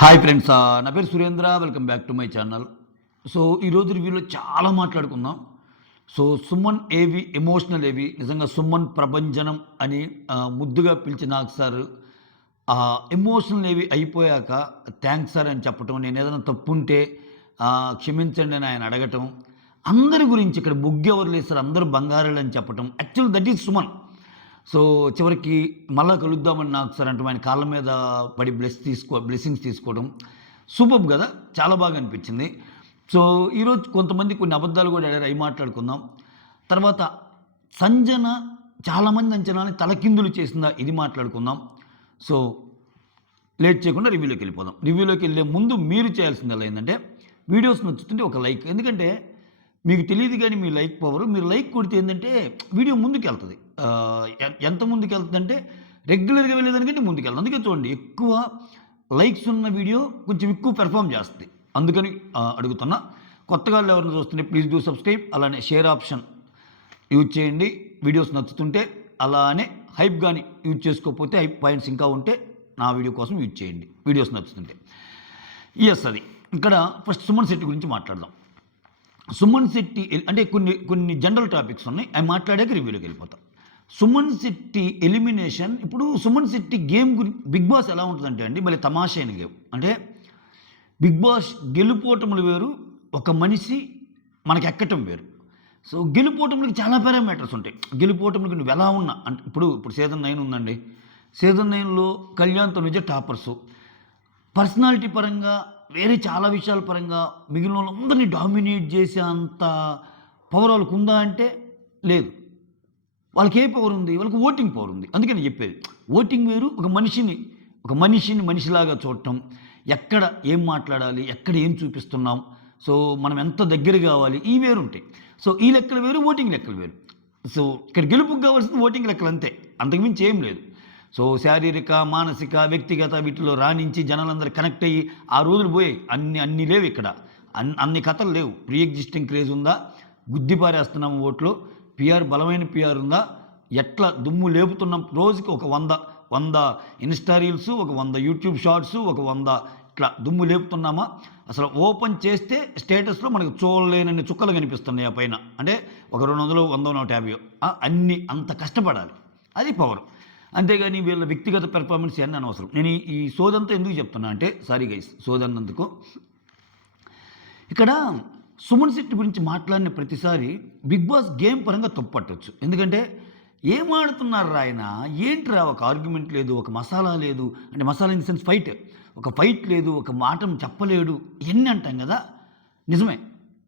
Hi friends, నా పేరు Surendra. Welcome back to my channel. So ఈరోజు రివ్యూలో చాలా మాట్లాడుకుందాం. సో సుమన్ ఏవి ఎమోషనల్ ఏవి నిజంగా సుమన్ ప్రభంజనం అని ముద్దుగా పిలిచి నాకు సార్ ఎమోషనల్ ఏవి అయిపోయాక థ్యాంక్స్ సార్ అని చెప్పటం, నేను ఏదైనా తప్పుంటే క్షమించండి అని ఆయన అడగటం, అందరి గురించి ఇక్కడ బుగ్గెవరు లేదు సార్, అందరూ బంగారాలు అని చెప్పటం. Actual that is Suman. So చివరికి మళ్ళా కలుద్దామని నాకు సార్ అంటే ఆయన కాళ్ళ మీద పడి బ్లెస్సింగ్స్ తీసుకోవడం సూపర్ కదా, చాలా బాగా అనిపించింది. సో ఈరోజు కొంతమంది కొన్ని అబద్ధాలు కూడా అడిగారు, అవి మాట్లాడుకుందాం. తర్వాత సంజన చాలామంది అంచనాని తలకిందులు చేసిందా, ఇది మాట్లాడుకుందాం. సో లేట్ చేయకుండా రివ్యూలోకి వెళ్ళిపోదాం. రివ్యూలోకి వెళ్ళే ముందు మీరు చేయాల్సింది ఏంటంటే వీడియోస్ నచ్చుతుంటే ఒక లైక్, ఎందుకంటే మీకు తెలియదు కానీ మీ లైక్ పవర్, మీరు లైక్ కొడితే ఏంటంటే వీడియో ముందుకు వెళ్తుంది. ఎంత ముందుకు వెళ్తుంది అంటే రెగ్యులర్గా వెళ్ళేదానికంటే ముందుకు వెళ్తుంది. అందుకే చూడండి, ఎక్కువ లైక్స్ ఉన్న వీడియో కొంచెం ఎక్కువ పెర్ఫామ్ చేస్తుంది. అందుకని అడుగుతున్నా. కొత్తగా ఎవరిని చూస్తుంటే ప్లీజ్ డూ సబ్స్క్రైబ్, అలానే షేర్ ఆప్షన్ యూజ్ చేయండి వీడియోస్ నచ్చుతుంటే. అలానే హైప్ కానీ యూజ్ చేసుకోకపోతే హైప్ పాయింట్స్ ఇంకా ఉంటే నా వీడియో కోసం యూజ్ చేయండి వీడియోస్ నచ్చుతుంటే. ఎస్, అది ఇక్కడ ఫస్ట్ సుమన్ శెట్టి గురించి మాట్లాడదాం. సుమన్ శెట్టి అంటే కొన్ని జనరల్ టాపిక్స్ ఉన్నాయి, అవి మాట్లాడాక రివ్యూలోకి వెళ్ళిపోతాం. సుమన్ శెట్టి ఎలిమినేషన్. ఇప్పుడు Suman Shetty game Bigg Boss ఎలా ఉంటుందంటే అండి, మళ్ళీ తమాషా అయిన గేమ్. అంటే బిగ్ బాస్ గెలుపోటములు వేరు, ఒక మనిషి మనకి ఎక్కటం వేరు. సో గెలుపోటములకి చాలా పారామీటర్స్ ఉంటాయి. గెలుపోటములకి నువ్వు ఎలా ఉన్నా అంటే ఇప్పుడు సీజన్ 9 ఉందండి. సీజన్ 9లో కళ్యాణ్ తనుజ టాపర్సు. పర్సనాలిటీ పరంగా వేరే చాలా విషయాల పరంగా మిగిలిన వాళ్ళందరినీ డామినేట్ చేసే అంత పవర్ వాళ్ళకు ఉందా అంటే లేదు. వాళ్ళకి ఏ పవర్ ఉంది? వాళ్ళకి ఓటింగ్ పవర్ ఉంది. అందుకే నేను చెప్పేది, ఓటింగ్ వేరు, ఒక మనిషిని మనిషిలాగా చూడటం, ఎక్కడ ఏం మాట్లాడాలి, ఎక్కడ ఏం చూపిస్తున్నాం, సో మనం ఎంత దగ్గర కావాలి, ఈ వేరు ఉంటాయి. సో ఈ లెక్కలు వేరు, ఓటింగ్ లెక్కలు వేరు. సో ఇక్కడ గెలుపుకు కావాల్సింది ఓటింగ్ లెక్కలు అంతే, అంతకుమించి ఏం లేదు. సో శారీరక, మానసిక, వ్యక్తిగత వీటిలో రాణించి జనాలందరూ కనెక్ట్ అయ్యి ఆ రోజులు పోయాయి. అన్నీ లేవు ఇక్కడ, అన్ని కథలు లేవు. ప్రీ ఎగ్జిస్టింగ్ క్రేజ్ ఉందా, గుద్ది పారేస్తున్నాము ఓట్లు, పిఆర్ బలమైన పిఆర్ ఉందా, ఎట్లా దుమ్ము లేపుతున్నాం, రోజుకి ఒక 100 ఇన్స్టా రీల్స్, ఒక 100 యూట్యూబ్ షార్ట్స్, ఒక 100 ఇట్లా దుమ్ము లేపుతున్నామా. అసలు ఓపెన్ చేస్తే స్టేటస్లో మనకు చూడలేనన్ని చుక్కలు కనిపిస్తున్నాయి ఆ పైన. అంటే ఒక 200, 100, 150 అన్నీ అంత కష్టపడాలి, అది పవర్. అంతేగాని వీళ్ళ వ్యక్తిగత పెర్ఫార్మెన్స్ అన్నీ అనవసరం. నేను ఈ సోదంతా ఎందుకు చెప్తున్నా అంటే, సారీ గైస్ సోదన్నందుకు. ఇక్కడ సుమన్ శెట్టి గురించి మాట్లాడిన ప్రతిసారి బిగ్ బాస్ గేమ్ పరంగా తప్పుపట్టవచ్చు. ఎందుకంటే ఏం ఆడుతున్నారా ఆయన, ఏంట్రా ఒక ఆర్గ్యుమెంట్ లేదు, ఒక మసాలా లేదు, అంటే మసాలా ఇన్ ది సెన్స్ ఒక ఫైట్ లేదు, ఒక మాట చెప్పలేడు, ఇవన్నీ అంటాం కదా. నిజమే,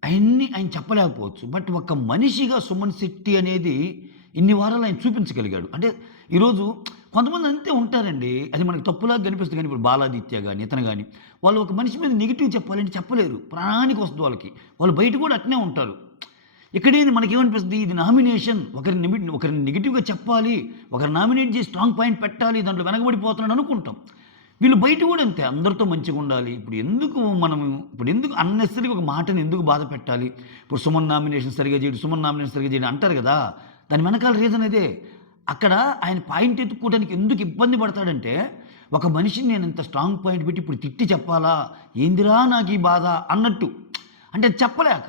అవన్నీ ఆయన చెప్పలేకపోవచ్చు. బట్ ఒక మనిషిగా సుమన్ శెట్టి అనేది ఇన్ని వారాలు ఆయన చూపించగలిగాడు. అంటే ఈరోజు కొంతమంది అంతే ఉంటారండి, అది మనకు తప్పులాగా కనిపిస్తుంది. కానీ ఇప్పుడు బాలాదిత్య కానీ ఇతను కానీ వాళ్ళు ఒక మనిషి మీద నెగిటివ్ చెప్పాలంటే చెప్పలేరు, ప్రాణానికి వస్తుంది వాళ్ళకి. వాళ్ళు బయట కూడా అట్నే ఉంటారు. ఇక్కడేది మనకేమనిపిస్తుంది, ఇది నామినేషన్, ఒకరిని నెగిటివ్గా చెప్పాలి, ఒకరిని నామినేట్ చేసి స్ట్రాంగ్ పాయింట్ పెట్టాలి, దాంట్లో వెనకబడిపోతున్నాడు అనుకుంటాం. వీళ్ళు బయట కూడా అంతే, అందరితో మంచిగా ఉండాలి. ఇప్పుడు ఎందుకు అన్నెసరీగా ఒక మాటని ఎందుకు బాధ పెట్టాలి? ఇప్పుడు సుమన్ నామినేషన్ సరిగా చేయడు అంటారు కదా, దాని వెనకాల రీజన్ అదే. అక్కడ ఆయన పాయింట్ ఎత్తుక్కోవడానికి ఎందుకు ఇబ్బంది పడతాడంటే, ఒక మనిషిని నేను ఇంత స్ట్రాంగ్ పాయింట్ పెట్టి ఇప్పుడు తిట్టి చెప్పాలా, ఏందిరా నాకు ఈ బాధ అన్నట్టు. అంటే చెప్పలేక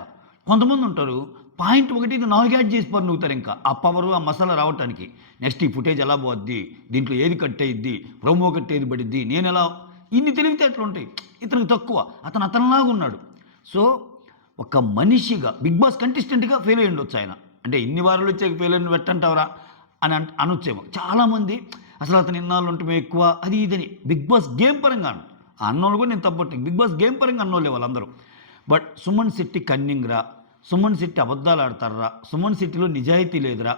కొంతమంది ఉంటారు, పాయింట్ ఒకటి 4 యాడ్ చేసి పన్నుగుతారు. ఇంకా ఆ పవరు, ఆ మసాలా రావటానికి నెక్స్ట్ ఈ ఫుటేజ్ ఎలా పోద్ది, దీంట్లో ఏది కట్ అయ్యిద్ది, ప్రోమో కట్ ఏది పడిద్ది, నేను ఎలా, ఇన్ని తెలివితే అట్లా ఉంటాయి. ఇతనికి తక్కువ, అతనిలాగా ఉన్నాడు. సో ఒక మనిషిగా బిగ్ బాస్ కంటెస్టెంట్గా ఫెయిల్ అయ్యి ఉండొచ్చు ఆయన. అంటే ఇన్ని వారాలు వచ్చాక ఫెయిల్ అయిన పెట్టంటావరా అని అనొచ్చేమో. చాలామంది అసలు అతను ఇన్నాళ్ళు ఉంటే ఎక్కువ అది ఇదని బిగ్ బాస్ గేమ్ పరంగా అన్నోళ్ళు కూడా నేను తప్పట్టు, బిగ్ బాస్ గేమ్ పరంగా అన్నోళ్ళే వాళ్ళందరూ. బట్ సుమన్ శెట్టి కన్నింగ్ రా, సుమన్ శెట్టి అబద్ధాలు ఆడతారా, సుమన్ శెట్టిలో నిజాయితీ లేదురా,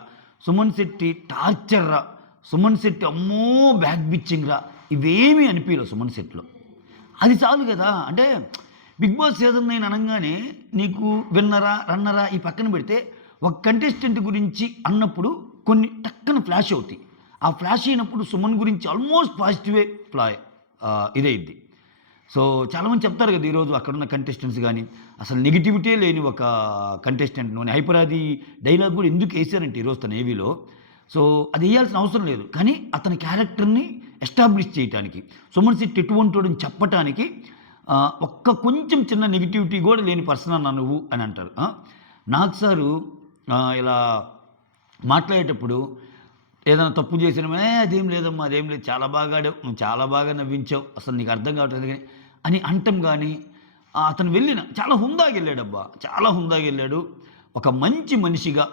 సుమన్ శెట్టి టార్చర్ రా, సుమన్ శెట్టి అమ్మో బ్యాక్ బిచ్చింగ్ రా, ఇవేమీ అనిపించలేదు సుమన్ శెట్టిలో. అది చాలు కదా. అంటే బిగ్ బాస్ సీజన్ 9 అనగానే నీకు విన్నరా రన్నరా ఈ పక్కన పెడితే ఒక కంటెస్టెంట్ గురించి అన్నప్పుడు కొన్ని టక్కన ఫ్లాష్ అవుతాయి. ఆ ఫ్లాష్ అయినప్పుడు సుమన్ గురించి ఆల్మోస్ట్ పాజిటివే ఇదైద్ది. సో చాలామంది చెప్తారు కదా, ఈరోజు అక్కడున్న కంటెస్టెంట్స్ కానీ అసలు నెగిటివిటీ లేని ఒక కంటెస్టెంట్. హైపరాది డైలాగ్ కూడా ఎందుకు వేసారంటే ఈరోజు తన ఏవీలో సో అది వేయాల్సిన అవసరం లేదు, కానీ అతని క్యారెక్టర్ని ఎస్టాబ్లిష్ చేయడానికి, సుమన్ శెట్టి ఎటువంటివాడని చెప్పటానికి ఒక్క కొంచెం చిన్న నెగిటివిటీ కూడా లేని పర్సన్ అన్నా నువ్వు అని అంటారు. నాగ్ సారు ఇలా మాట్లాడేటప్పుడు ఏదైనా తప్పు చేసిన అదేం లేదమ్మా, అదేం లేదు, చాలా బాగా ఆడావు, నువ్వు చాలా బాగా నవ్వించావు, అసలు నీకు అర్థం కావట్లేదు కానీ అని అంటం. కానీ అతను వెళ్ళిన చాలా హుందాగా వెళ్ళాడబ్బా, చాలా హుందాగా వెళ్ళాడు. ఒక మంచి మనిషిగా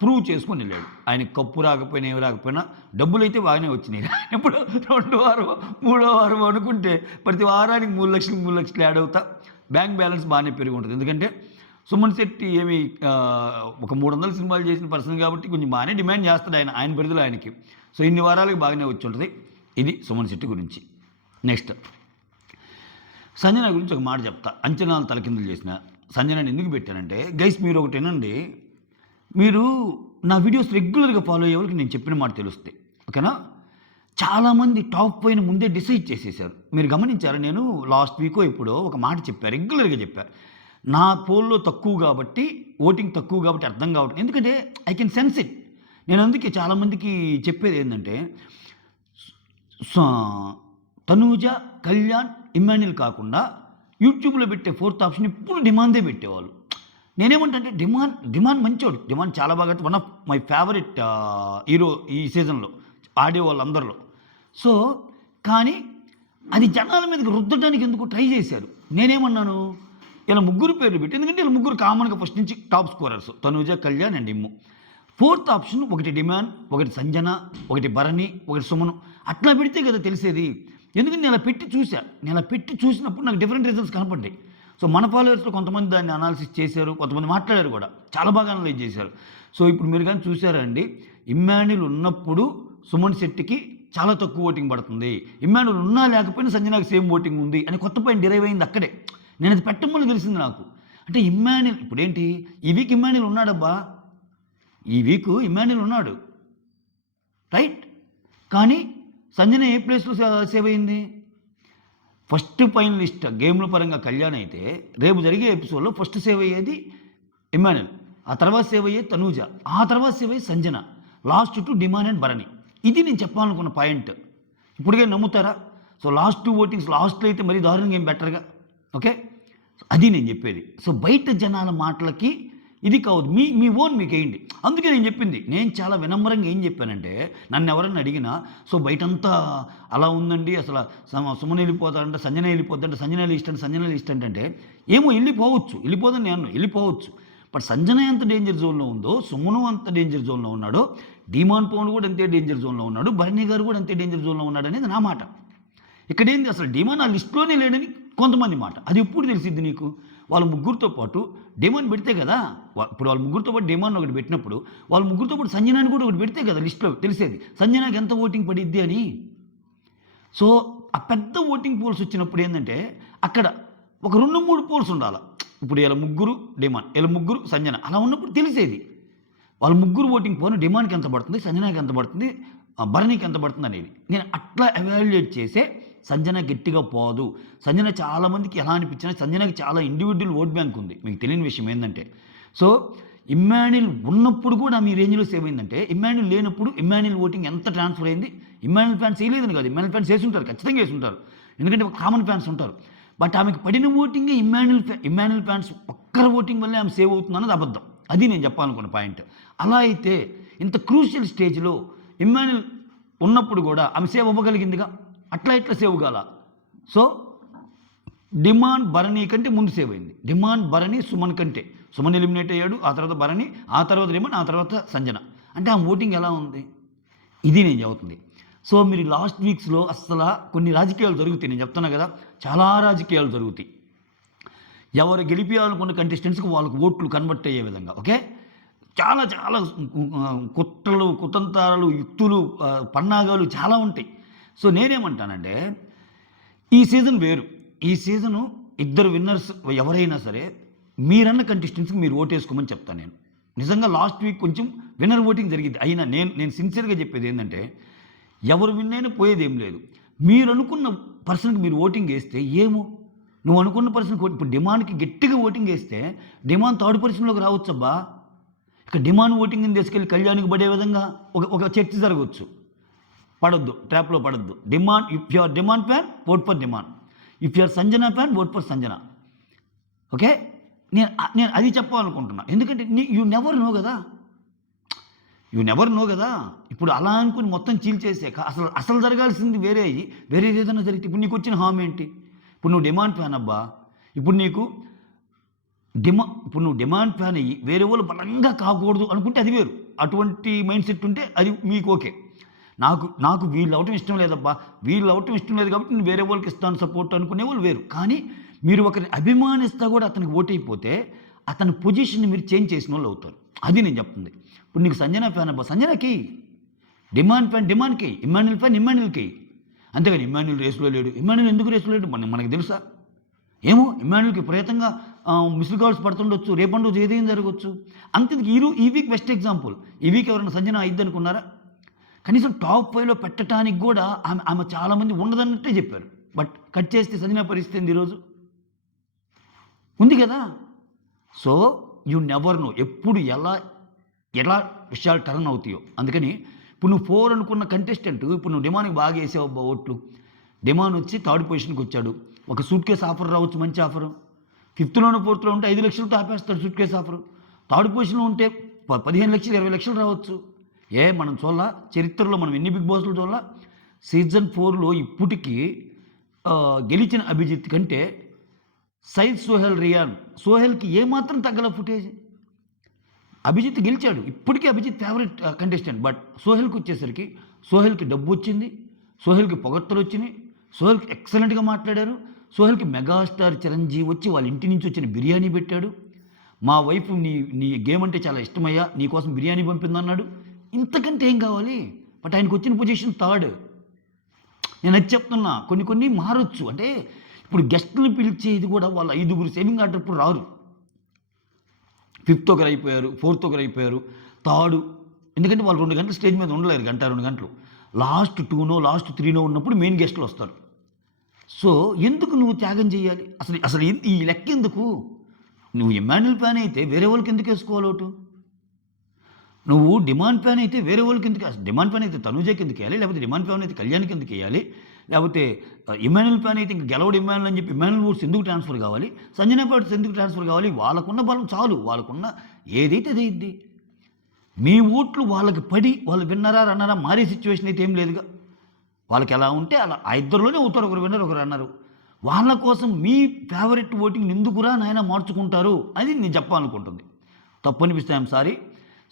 ప్రూవ్ చేసుకొని వెళ్ళాడు. ఆయనకి కప్పు రాకపోయినా ఏమి రాకపోయినా డబ్బులు అయితే బాగానే వచ్చినాయి. ఇప్పుడు 2 వారం 3వ వారం అనుకుంటే ప్రతి వారానికి 3 లక్షలు యాడ్ అవుతా బ్యాంక్ బ్యాలెన్స్ బాగానే పెరిగి ఉంటుంది. ఎందుకంటే సుమన్ శెట్టి ఏమి ఒక 300 సినిమాలు చేసిన పర్సన్ కాబట్టి కొంచెం బాగానే డిమాండ్ చేస్తాడు ఆయన పరిధిలో ఆయనకి. సో ఇన్ని వారాలకు బాగానే వచ్చి ఉంటుంది. ఇది సుమన్ శెట్టి గురించి. నెక్స్ట్ సంజన గురించి ఒక మాట చెప్తా. అంచనాలు తలకిందులు చేసిన సంజనని ఎందుకు పెట్టానంటే, గైస్ మీరు ఒకటి వినండి, మీరు నా వీడియోస్ రెగ్యులర్గా ఫాలో అయ్యే వాళ్ళకి నేను చెప్పిన మాట తెలుస్తాయి, ఓకేనా? చాలామంది టాప్ పైన ముందే డిసైడ్ చేసేసారు. మీరు గమనించారా? నేను లాస్ట్ వీకో ఎప్పుడో ఒక మాట చెప్పాను, రెగ్యులర్గా చెప్పాను. నా పోల్లో తక్కువ కాబట్టి, ఓటింగ్ తక్కువ కాబట్టి అర్థం కావట్లేదు. ఎందుకంటే ఐ కెన్ సెన్స్ ఇట్. నేను అందుకే చాలామందికి చెప్పేది ఏంటంటే, తనూజ, కళ్యాణ్, ఇమ్మాన్యుల్ కాకుండా యూట్యూబ్లో పెట్టే 4th ఆప్షన్ ఇప్పుడు డిమాండే పెట్టేవాళ్ళు. నేనేమంటే డిమాండ్ మంచోడు, డిమాండ్ చాలా బాగా, one of my favourite hero ఈ సీజన్లో ఆడేవాళ్ళందరిలో. సో కానీ అది జనాల మీదకి రుద్దడానికి ఎందుకు ట్రై చేశారు. నేనేమన్నాను, ఇలా 3 పేర్లు పెట్టి, ఎందుకంటే ఇలా 3 కామన్గా ఫస్ట్ నుంచి top scorers, Tanuja, Kalyan and Immu. 4th option ఒకటి డిమాండ్, ఒకటి సంజన, ఒకటి భరణి, ఒకటి సుమను, అట్లా పెడితే కదా తెలిసేది. ఎందుకంటే నేను అలా పెట్టి చూసినప్పుడు నాకు డిఫరెంట్ రీజన్స్ కనపడ్డాయి. సో మన ఫాలోవర్స్లో కొంతమంది దాన్ని అనాలిసిస్ చేశారు, కొంతమంది మాట్లాడారు కూడా, చాలా బాగా అనలైజ్ చేశారు. సో ఇప్పుడు మీరు కానీ చూసారండి, ఇమ్మాన్యుల్ ఉన్నప్పుడు సుమన్ శెట్టికి చాలా తక్కువ ఓటింగ్ పడుతుంది, ఇమ్మాన్యుల్ ఉన్నా లేకపోయినా సంజనాకి సేమ్ ఓటింగ్ ఉంది అని కొత్త పాయింట్ డిరైవ్ అయింది అక్కడే. నేను అది పెట్టమని తెలిసింది నాకు. అంటే ఇమ్మాన్యుల్ ఇప్పుడేంటి, ఈ వీక్ ఇమ్మాన్యుల్ ఉన్నాడబ్బా, ఈ వీక్ ఇమ్మాన్యుల్ ఉన్నాడు, రైట్? కానీ సంజన ఏ ప్లేస్లో సేవ్ అయింది? ఫస్ట్ ఫైనలిస్ట్ గేమ్ల పరంగా కళ్యాణ్ అయితే, రేపు జరిగే ఎపిసోడ్లో ఫస్ట్ సేవ్ అయ్యేది ఇమ్మాన్యుల్, ఆ తర్వాత సేవ్ అయ్యేది తనూజ, ఆ తర్వాత సేవ్ అయ్యేది Sanjana, last 2 demand and Bharani. ఇది నేను చెప్పాలనుకున్న పాయింట్. ఇప్పటికే నమ్ముతారా? సో లాస్ట్ 2 ఓటింగ్స్ లాస్ట్లో అయితే మరీ దారుణంగా ఏం బెటర్గా, ఓకే? అది నేను చెప్పేది. సో బయట జనాల మాటలకి ఇది కావద్దు, మీ ఓన్ మీకు వేయండి. అందుకే నేను చెప్పింది, నేను చాలా వినమ్రంగా ఏం చెప్పానంటే, నన్ను ఎవరన్నా అడిగినా సో బయటంతా అలా ఉందండి, అసలు సుమన్ వెళ్ళిపోతాడంటే, సంజన వెళ్ళిపోతుందంటే, సంజన ఇష్టం అంటే ఏమో వెళ్ళిపోదని నేను వెళ్ళిపోవచ్చు. బట్ సంజన ఎంత డేంజర్ జోన్లో ఉందో, సుమను అంత డేంజర్ జోన్లో ఉన్నాడో, డిమాండ్ పవన్ కూడా అంతే డేంజర్ జోన్లో ఉన్నాడు, భరణి గారు కూడా అంతే డేంజర్ జోన్లో ఉన్నాడు అనేది నా మాట. ఇక్కడేంది, అసలు డిమాండ్ ఆ లిస్ట్లోనే లేడని కొంతమంది మాట. అది ఎప్పుడు తెలిసిద్ది నీకు? వాళ్ళ 3తో పాటు డిమాండ్ పెడితే కదా. ఇప్పుడు వాళ్ళ 3తో పాటు డిమాండ్ ఒకటి పెట్టినప్పుడు, వాళ్ళ 3తో పాటు సంజనాని కూడా ఒకటి పెడితే కదా లిస్ట్లో తెలిసేది సంజనాకి ఎంత ఓటింగ్ పడిద్ది అని. సో ఆ పెద్ద ఓటింగ్ పోల్స్ వచ్చినప్పుడు ఏంటంటే, అక్కడ ఒక 2-3 పోల్స్ ఉండాలి. ఇప్పుడు ఇలా 3 డిమాండ్, ఇలా 3 సంజన, అలా ఉన్నప్పుడు తెలిసేది వాళ్ళ 3 ఓటింగ్ పోను డిమాండ్కి ఎంత పడుతుంది, సంజనాకి ఎంత పడుతుంది, భరణికి ఎంత పడుతుంది అనేది. నేను అట్లా ఎవాల్యుయేట్ చేసే సంజన గట్టిగా పోదు. సంజన చాలామందికి ఎలా అనిపించినా సంజనకి చాలా ఇండివిజువల్ ఓట్ బ్యాంక్ ఉంది. మీకు తెలియని విషయం ఏంటంటే, సో ఇమ్మాన్యుల్ ఉన్నప్పుడు కూడా మీ రేంజ్లో సేవ్ అయిందంటే, ఇమ్మాన్యుల్ లేనప్పుడు ఇమ్మాన్యుల్ ఓటింగ్ ఎంత ట్రాన్స్ఫర్ అయింది. ఇమ్మాన్యుల్ ఫ్యాన్స్ వేయలేదని కాదు, ఇమ్మాన్యుల్ ఫ్యాన్స్ వేసుంటారు, ఖచ్చితంగా వేసుంటారు, ఎందుకంటే కామన్ ఫ్యాన్స్ ఉంటారు. బట్ ఆమెకు పడిన ఓటింగ్ ఇమ్మాన్యుల్ ఫ్యాన్స్ ఒక్కరి ఓటింగ్ వల్లే ఆమె సేవ్ అవుతుందన్నది అబద్ధం. అది నేను చెప్పాలనుకున్న పాయింట్. అలా అయితే ఇంత క్రూషియల్ స్టేజ్లో ఇమ్మాన్యుల్ ఉన్నప్పుడు కూడా ఆమె సేవ్ అవ్వగలిగిందిగా, అట్లా ఇట్లా సేవ్ కాల. సో డిమాండ్ భరణి కంటే ముందు సేవ్ అయింది. డిమాండ్ భరణి సుమన్ కంటే, సుమన్ ఎలిమినేట్ అయ్యాడు, ఆ తర్వాత భరణి, ఆ తర్వాత డిమాండ్, ఆ తర్వాత సంజన. అంటే ఆ ఓటింగ్ ఎలా ఉంది, ఇది నేను చెబుతుంది. సో మీరు లాస్ట్ వీక్స్లో అసలు కొన్ని రాజకీయాలు జరుగుతాయి, నేను చెప్తున్నా కదా, చాలా రాజకీయాలు జరుగుతాయి. ఎవరు గెలిపించాలనుకున్న కంటెస్టెంట్స్కి వాళ్ళకు ఓట్లు కన్వర్ట్ అయ్యే విధంగా, ఓకే? చాలా చాలా కుట్రలు, కుతంత్రాలు, యుక్తులు, పన్నాగాలు చాలా ఉంటాయి. సో నేనేమంటానంటే, ఈ సీజన్ వేరు. ఈ సీజను 2 విన్నర్స్ ఎవరైనా సరే మీరన్న కంటెస్టెంట్స్కి మీరు ఓటేసుకోమని చెప్తాను నేను. నిజంగా లాస్ట్ వీక్ కొంచెం విన్నర్ ఓటింగ్ జరిగింది. అయినా నేను సిన్సియర్గా చెప్పేది ఏంటంటే, ఎవరు విన్ అయినా పోయేది ఏం లేదు. మీరు అనుకున్న పర్సన్కి మీరు ఓటింగ్ వేస్తే ఏమో, నువ్వు అనుకున్న పర్సన్కి ఇప్పుడు డిమాండ్కి గట్టిగా ఓటింగ్ వేస్తే డిమాండ్ 3rd పొజిషన్లోకి రావచ్చబ్బా. ఇక డిమాండ్ ఓటింగ్ని తీసుకెళ్ళి కళ్యాణ్కి పడే విధంగా ఒక చర్చ జరగవచ్చు. పడొద్దు, ట్రాప్లో పడొద్దు. Demon, if your Demon fan, vote for Demon. If your Sanjana fan, vote for Sanjana. Okay, నేను అది చెప్పాలనుకుంటున్నా. ఎందుకంటే యూ నెవర్ నో కదా. ఇప్పుడు అలా అనుకుని మొత్తం చీల్చేసే అసలు జరగాల్సింది వేరేది ఏదైనా జరిగితే ఇప్పుడు నీకు వచ్చిన హామీ ఏంటి? ఇప్పుడు నువ్వు డిమాండ్ ఫ్యాన్ అబ్బా, ఇప్పుడు నువ్వు డిమాండ్ ఫ్యాన్ అయ్యి వేరే వాళ్ళు బలంగా కాకూడదు అనుకుంటే అది వేరు. అటువంటి మైండ్ సెట్ ఉంటే అది మీకు ఓకే. నాకు వీళ్ళు అవటం ఇష్టం లేదబ్బా, వీళ్ళు అవటం ఇష్టం లేదు కాబట్టి నేను వేరే వాళ్ళకి ఇస్తాను సపోర్ట్ అనుకునే వాళ్ళు వేరు. కానీ మీరు ఒకరిని అభిమానిస్తా కూడా అతనికి ఓటైపోతే అతని పొజిషన్ని మీరు చేంజ్ చేసిన వాళ్ళు అవుతారు. అది నేను చెప్తుంది. ఇప్పుడు నీకు సంజన ఫ్యాన్ అబ్బా, సంజనకి. డిమాండ్ ఫ్యాన్ డిమాండ్కి, ఇమ్మాన్యుల్ ఫ్యాన్ ఇమ్మాన్యుల్కి. అంతేగాని ఇమ్మాన్యుల్ రేసులో లేడు. ఇమ్మాన్యుల్ ఎందుకు రేసులో లేడు మనకు తెలుసా? ఏమో, ఇమ్మాన్యుల్కి విపరీతంగా మిస్డ్ కాల్స్ పడుతుండొచ్చు, రేపటి రోజు ఏదైనా జరగవచ్చు. అంతేందుకు ఈ వీక్ బెస్ట్ ఎగ్జాంపుల్. ఈ వీక్ ఎవరైనా సంజన అయిద్ది అనుకున్నారా? కనీసం టాప్ 5లో పెట్టడానికి కూడా ఆమె చాలామంది ఉండదన్నట్టే చెప్పారు. బట్ కట్ చేస్తే సంజన పరిస్థితి ఏంది ఈరోజు? ఉంది కదా. సో యు నెవర్ నో ఎప్పుడు ఎలా విషయాలు టర్న్ అవుతాయో. అందుకని ఇప్పుడు నువ్వు 4 అనుకున్న కంటెస్టెంట్, ఇప్పుడు నువ్వు డిమాండ్కి బాగా వేసావు ఓట్లు. డిమాండ్ వచ్చి 3rd పొజిషన్కి వచ్చాడు. ఒక సూట్ కేసు ఆఫర్ రావచ్చు, మంచి ఆఫరు. 5th లోనో 4th ఉంటే 5 లక్షలతో ఆపేస్తాడు సూట్ కేసు ఆఫరు. 3rd పొజిషన్లో ఉంటే 15 లక్షలు 20 లక్షలు రావచ్చు. మనం చూడాల చరిత్రలో మనం ఎన్ని బిగ్ బాస్లు చూడాల. సీజన్ 4లో ఇప్పటికీ గెలిచిన అభిజిత్ కంటే సైద్ సోహెల్కి ఏమాత్రం తగ్గల ఫుటేజ్. అభిజిత్ గెలిచాడు, ఇప్పటికీ అభిజిత్ ఫేవరెట్ కంటెస్టెంట్. బట్ సోహెల్కి వచ్చేసరికి సోహెల్కి డబ్బు వచ్చింది, సోహెల్కి పొగడ్తలు వచ్చినాయి, సోహెల్కి ఎక్సలెంట్గా మాట్లాడారు. సోహెల్కి మెగాస్టార్ చిరంజీవి వచ్చి వాళ్ళ ఇంటి నుంచి వచ్చిన బిర్యానీ పెట్టాడు. మా వైఫ్ నీ గేమ్ అంటే చాలా ఇష్టమయ్యా, నీకోసం బిర్యానీ పంపిందన్నాడు. ఇంతకంటే ఏం కావాలి? బట్ ఆయనకు వచ్చిన పొజిషన్ 3rd. నేను అది చెప్తున్నా, కొన్ని మారొచ్చు. అంటే ఇప్పుడు గెస్టులు పిలిచేది కూడా వాళ్ళ 5గురు సేవింగ్ ఆర్డర్ ఇప్పుడు రారు. 5th ఒకరు అయిపోయారు, 4th ఒకరు అయిపోయారు, 3rd. ఎందుకంటే వాళ్ళు 2 గంటలు స్టేజ్ మీద ఉండలేరు, 2 గంటలు. లాస్ట్ 2నో లాస్ట్ 3నో ఉన్నప్పుడు మెయిన్ గెస్టులు వస్తారు. సో ఎందుకు నువ్వు త్యాగం చేయాలి? అసలు ఈ లెక్క ఎందుకు? నువ్వు ఇమ్మాన్యుల్ ఫ్యాన్ అయితే వేరే వాళ్ళకి ఎందుకు వేసుకోవాలి ఓటు? నువ్వు డిమాండ్ ఫ్యాన్ అయితే వేరే వాళ్ళకి ఎందుకు? డిమాండ్ ఫ్యాన్ అయితే తనుజకి ఎందుకు వేయాలి? లేకపోతే డిమాండ్ ఫ్యాన్ అయితే కళ్యాణ్కి ఎందుకు వేయాలి? లేకపోతే ఇమ్మాన్యుల్ ఫ్యాన్ అయితే ఇంక గెలవడు ఇమ్మాన్యుల్ అని చెప్పి ఇమ్మాన్యుల్ ఓట్స్ ఎందుకు ట్రాన్స్ఫర్ కావాలి? సంజన ఓట్స్ ఎందుకు ట్రాన్స్ఫర్ కావాలి? వాళ్ళకున్న బలం చాలు, వాళ్ళకున్న ఏదైతే అదేద్ది. మీ ఓట్లు వాళ్ళకి పడి వాళ్ళు విన్నరా రన్నరా మారే సిచ్యువేషన్ అయితే ఏం లేదుగా. వాళ్ళకి ఎలా ఉంటే అలా ఆ ఇద్దరులోనే అవుతారు, ఒకరు విన్నరు ఒకరు అన్నారు. వాళ్ళ కోసం మీ ఫేవరెట్ ఓటింగ్ ఎందుకురా నాయన మార్చుకుంటారు అది నేను చెప్పాలనుకుంటుంది. తప్పు అనిపిస్తే ఐఎమ్ సారీ.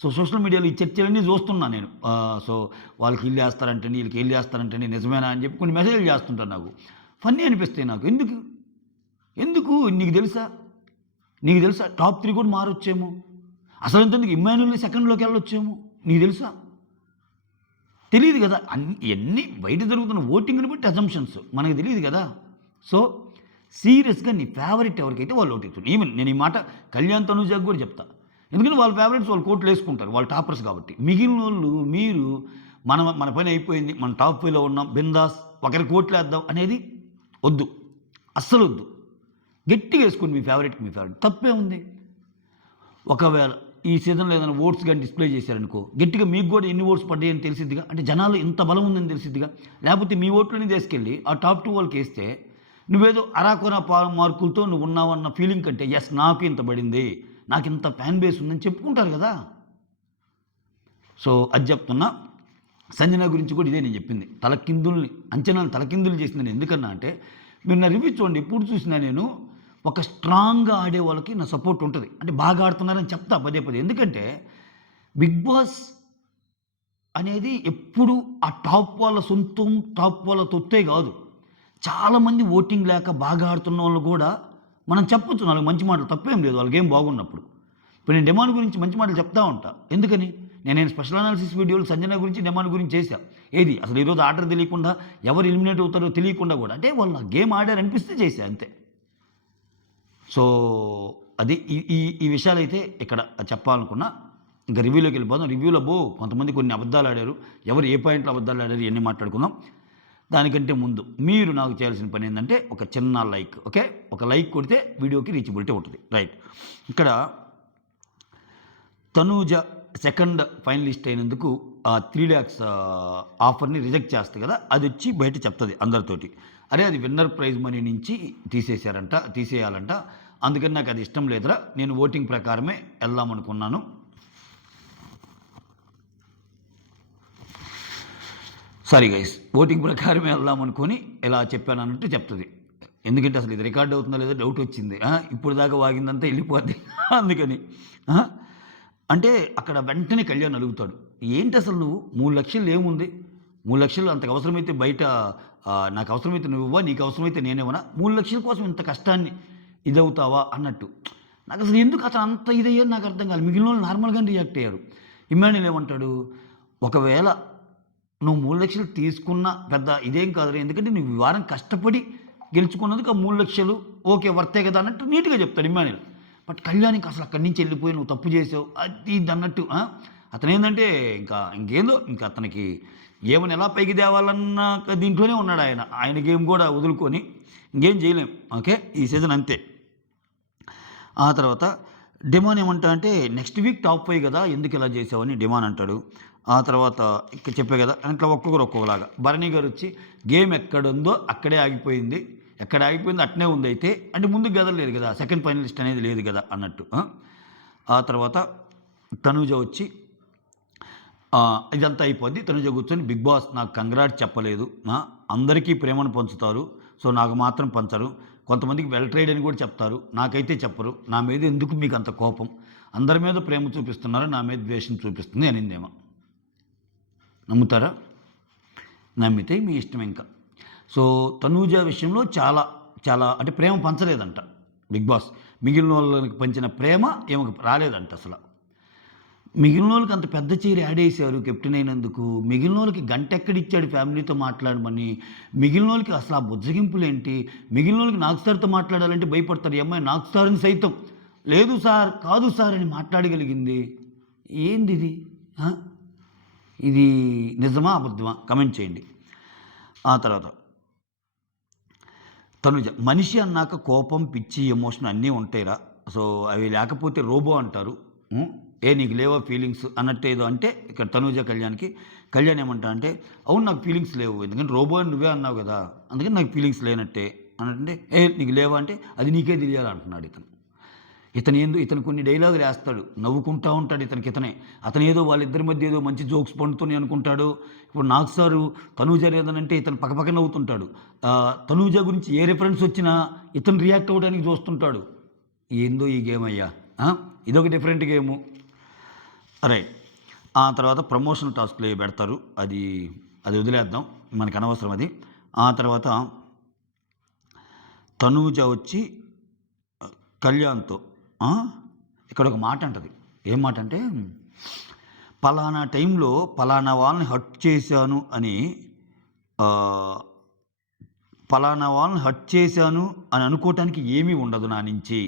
సో సోషల్ మీడియాలో ఈ చర్చలన్నీ చూస్తున్నాను నేను. సో వాళ్ళకి ఇల్లు వేస్తారంటండి, వీళ్ళకి ఇల్లు వేస్తారంటండి, నిజమేనా అని చెప్పి కొన్ని మెసేజ్లు చేస్తుంటారు. నాకు ఫన్నీ అనిపిస్తాయి. నాకు ఎందుకు నీకు తెలుసా టాప్ 3 కూడా మారొచ్చేమో. అసలు ఎంతెందుకు ఇమ్మాన్యుల్ని 2ndలోకి వెళ్ళొచ్చేమో. నీకు తెలుసా? తెలియదు కదా. ఇవన్నీ బయట జరుగుతున్న ఓటింగ్ని బట్టి అజంప్షన్స్ మనకు తెలియదు కదా. సో సీరియస్గా నీ ఫేవరెట్ ఎవరికైతే వాళ్ళు ఓటేస్తారు. ఈవెన్ నేను ఈ మాట కళ్యాణ్ తనుజాకి కూడా చెప్తా. ఎందుకంటే వాళ్ళ ఫేవరెట్స్ వాళ్ళు కోట్లు వేసుకుంటారు, వాళ్ళు టాపర్స్ కాబట్టి. మిగిలిన వాళ్ళు మీరు మన పని అయిపోయింది, మన టాప్ 5లో ఉన్నాం, బిందాస్ ఒకరి కోట్లు వేద్దాం అనేది వద్దు, అస్సలు వద్దు. గట్టిగా వేసుకోండి మీ ఫేవరెట్ తప్పే ఉంది. ఒకవేళ ఈ సీజన్లో ఏదైనా ఓట్స్ కానీ డిస్ప్లే చేశారనుకో, గట్టిగా మీకు కూడా ఎన్ని ఓట్స్ పడ్డాయని తెలిసిద్దిగా. అంటే జనాలు ఇంత బలం ఉందని తెలిసిద్దిగా. లేకపోతే మీ ఓట్లని తీసుకెళ్ళి ఆ టాప్ 2 వాళ్ళకి వేస్తే నువ్వేదో అరాకొర మార్కులతో నువ్వు ఉన్నావన్న ఫీలింగ్ కంటే ఎస్ నాకు ఇంత పడింది, నాకు ఇంత ఫ్యాన్ బేస్ ఉందని చెప్పుకుంటారు కదా. సో అది చెప్తున్నా. సంజన గురించి కూడా ఇదే నేను చెప్పింది. అంచనాలు తలకిందులు చేసింది. నేను ఎందుకన్నా అంటే మీరు నా రివ్యూ చూడండి, ఎప్పుడు చూసినా నేను ఒక స్ట్రాంగ్గా ఆడే వాళ్ళకి నా సపోర్ట్ ఉంటుంది. అంటే బాగా ఆడుతున్నారని చెప్తా పదే. ఎందుకంటే బిగ్ బాస్ అనేది ఎప్పుడు ఆ టాప్ వాళ్ళ సొంతం, టాప్ వాళ్ళ తొత్తే కాదు. చాలామంది ఓటింగ్ లేక బాగా ఆడుతున్న వాళ్ళు కూడా మనం చెప్పొచ్చు వాళ్ళకి మంచి మాటలు, తప్పేం లేదు వాళ్ళ గేమ్ బాగున్నప్పుడు. ఇప్పుడు నేను డిమాండ్ గురించి మంచి మాటలు చెప్తా ఉంటా. ఎందుకని నేను స్పెషల్ అనాలిసిస్ వీడియోలు సంజన గురించి డిమాండ్ గురించి చేశా. ఏది అసలు ఈరోజు ఆర్డర్ తెలియకుండా ఎవరు ఎలిమినేట్ అవుతారో తెలియకుండా కూడా, అంటే వాళ్ళు నా గేమ్ ఆడారు అనిపిస్తే చేశా అంతే. సో అది ఈ విషయాలు అయితే ఇక్కడ చెప్పాలనుకున్నా. ఇంకా రివ్యూలోకి వెళ్ళిపోదాం. రివ్యూలో కొంతమంది కొన్ని అబద్ధాలు ఆడారు, ఎవరు ఏ పాయింట్లో అబద్ధాలు ఆడారు ఇవన్నీ మాట్లాడుకుందాం. దానికంటే ముందు మీరు నాకు చేయాల్సిన పని ఏంటంటే ఒక చిన్న లైక్. ఓకే, ఒక లైక్ కొడితే వీడియోకి రీచబిలిటీ ఉంటుంది. రైట్, ఇక్కడ తనూజ సెకండ్ ఫైనలిస్ట్ అయినందుకు ఆ 3 lakhs ఆఫర్ని రిజెక్ట్ చేస్తుంది కదా, అది వచ్చి బయట చెప్తుంది అందరితోటి. అరే అది విన్నర్ ప్రైజ్ మనీ నుంచి తీసేయాలంట. అందుకని నాకు అది ఇష్టం లేదురా, నేను ఓటింగ్ ప్రకారమే వెళ్దాం అనుకున్నాను. సారీ గైస్, ఓటింగ్ ప్రకారమే వెళ్దాం అనుకొని ఇలా చెప్పాను అన్నట్టు చెప్తుంది. ఎందుకంటే అసలు ఇది రికార్డ్ అవుతుందా లేదా డౌట్ వచ్చింది. ఇప్పుడు దాకా వాగిందంతా వెళ్ళిపోద్ది అందుకని. అంటే అక్కడ వెంటనే కళ్యాణ్ అడుగుతాడు, ఏంటి అసలు నువ్వు 3 లక్షలు ఏముంది, 3 లక్షలు అంతకు అవసరమైతే బయట నాకు అవసరమైతే నువ్వు ఇవ్వా, నీకు అవసరమైతే నేనేమన్నా, 3 లక్షల కోసం ఇంత కష్టాన్ని ఇదవుతావా అన్నట్టు. నాకు అసలు ఎందుకు అతను అంత ఇదయ్యారు నాకు అర్థం కాదు. మిగిలిన వాళ్ళు నార్మల్గానే రియాక్ట్ అయ్యారు. ఇమ్మాన్యుల్ ఏమంటాడు, ఒకవేళ నువ్వు 3 లక్షలు తీసుకున్నా పెద్ద ఇదేం కాదు, ఎందుకంటే నువ్వు ఈ వారం కష్టపడి గెలుచుకున్నందుకు ఆ 3 లక్షలు ఓకే వర్తే కదా అన్నట్టు నీట్గా చెప్తాడు ఇమ్మాన్యుల్. బట్ కళ్యాణ్కి అసలు అక్కడి నుంచి వెళ్ళిపోయి నువ్వు తప్పు చేసావు అది ఇది అన్నట్టు. అతను ఏంటంటే ఇంకేందో ఇంకా అతనికి ఏమని ఎలా పైకి తేవాలన్న దీంట్లోనే ఉన్నాడు ఆయన గేమ్ కూడా వదులుకొని ఇంకేం చేయలేం. ఓకే, ఈ సీజన్ అంతే. ఆ తర్వాత డిమాన్ ఏమంటా అంటే నెక్స్ట్ వీక్ టాప్ 5 కదా, ఎందుకు ఇలా చేసావని డిమాన్ అంటాడు. ఆ తర్వాత ఇక్కడ చెప్పే కదా అట్లా ఒక్కొక్కలాగా. భరణి గారు వచ్చి గేమ్ ఎక్కడుందో అక్కడే ఆగిపోయింది, ఎక్కడ ఆగిపోయిందో అట్నే ఉంది, అయితే అంటే ముందుకు గదలేదు కదా, సెకండ్ ఫైనలిస్ట్ అనేది లేదు కదా అన్నట్టు. ఆ తర్వాత తనూజ వచ్చి ఇదంతా అయిపోద్ది. తనూజ కూర్చొని బిగ్ బాస్ నాకు కంగ్రాట్స్ చెప్పలేదు, అందరికీ ప్రేమను పంచుతారు, సో నాకు మాత్రం పంచరు, కొంతమందికి వెల్ ట్రైడ్ అని కూడా చెప్తారు, నాకైతే చెప్పరు, నా మీద ఎందుకు మీకు అంత కోపం, అందరి మీద ప్రేమ చూపిస్తున్నారు, నా మీద ద్వేషం చూపిస్తుంది అనిందేమో. నమ్ముతారా? నమ్మితే మీ ఇష్టం. ఇంకా సో తనూజ విషయంలో చాలా చాలా అంటే ప్రేమ పంచలేదంట బిగ్ బాస్. మిగిలిన వాళ్ళకి పంచిన ప్రేమ ఏమకు రాలేదంట అసలు. మిగిలిన వాళ్ళకి అంత పెద్ద చీర ఆడేశారు కెప్టెన్ అయినందుకు. మిగిలిన వాళ్ళకి గంట ఎక్కడిచ్చాడు ఫ్యామిలీతో మాట్లాడమని. మిగిలిన వాళ్ళకి అసలు ఆ బుజ్జగింపులు ఏంటి? మిగిలిన వాళ్ళకి నాకు సార్తో మాట్లాడాలంటే భయపడతారు. ఈ అమ్మాయి నాకు సార్ని సైతం లేదు సార్ కాదు సార్ అని మాట్లాడగలిగింది. ఏంది ఇది? ఇది నిజమా అబద్ధమా? కమెంట్ చేయండి. ఆ తర్వాత తనుజ, మనిషి అన్నాక కోపం, పిచ్చి, ఎమోషన్ అన్నీ ఉంటాయిరా, సో అవి లేకపోతే రోబో అంటారు, నీకు లేవా ఫీలింగ్స్ అన్నట్టు ఏదో అంటే ఇక్కడ తనూజ కళ్యాణ్ ఏమంటా అంటే అవును నాకు ఫీలింగ్స్ లేవు, ఎందుకంటే రోబో అని నువ్వే అన్నావు కదా, అందుకని నాకు ఫీలింగ్స్ లేనట్టే అనంటే నీకు లేవా అంటే అది నీకే తెలియాలి అంటున్నాడు ఇతను కొన్ని డైలాగులు వేస్తాడు, నవ్వుకుంటూ ఉంటాడు అతను ఏదో వాళ్ళిద్దరి మధ్య ఏదో మంచి జోక్స్ పండుతుంది అనుకుంటాడు. ఇప్పుడు నాకు సారు తనూజ ఏదనంటే ఇతను పక్కపక్క నవ్వుతుంటాడు. తనూజ గురించి ఏ రిఫరెన్స్ వచ్చినా ఇతను రియాక్ట్ అవ్వడానికి చూస్తుంటాడు. ఏందో ఈ గేమ్ అయ్యా, ఇదొక డిఫరెంట్ గేము. రైట్. ఆ తర్వాత ప్రమోషన్ టాస్క్లు పెడతారు, అది వదిలేద్దాం, మనకు అనవసరం అది. ఆ తర్వాత తనూజ వచ్చి కళ్యాణ్తో ఇక్కడ ఒక మాట అంటది. ఏం మాట అంటే, పలానా టైంలో పలానా వాళ్ళని హర్ట్ చేశాను అని అనుకోవటానికి ఏమీ ఉండదు నా నుంచి.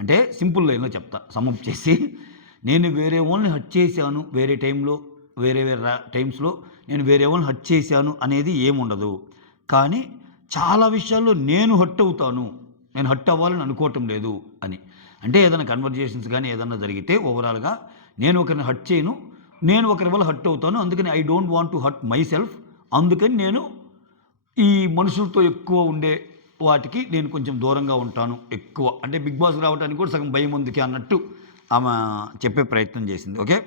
అంటే సింపుల్ లైన్లో చెప్తా, సమ్అప్ చేసి, నేను వేరే వాళ్ళని హర్ట్ చేశాను, వేరే టైమ్స్లో నేను వేరే వాళ్ళని హర్ట్ చేశాను అనేది ఏముండదు, కానీ చాలా విషయాల్లో నేను హర్ట్ అవుతాను, నేను హర్ట్ అవ్వాలని అనుకోవటం లేదు అని. అంటే ఏదైనా కన్వర్జేషన్స్ కానీ ఏదైనా జరిగితే ఓవరాల్గా నేను ఒకరిని హర్ట్ చేయను, నేను ఒకరి వల్ల హర్ట్ అవుతాను, అందుకని I don't want to hurt my self, అందుకని నేను ఈ మనుషులతో ఎక్కువ ఉండే వాటికి నేను కొంచెం దూరంగా ఉంటాను ఎక్కువ. అంటే బిగ్ బాస్ రావడానికి కూడా సగం భయం ఉందికి అన్నట్టు ఆమె చెప్పే ప్రయత్నం చేసింది. ఓకే.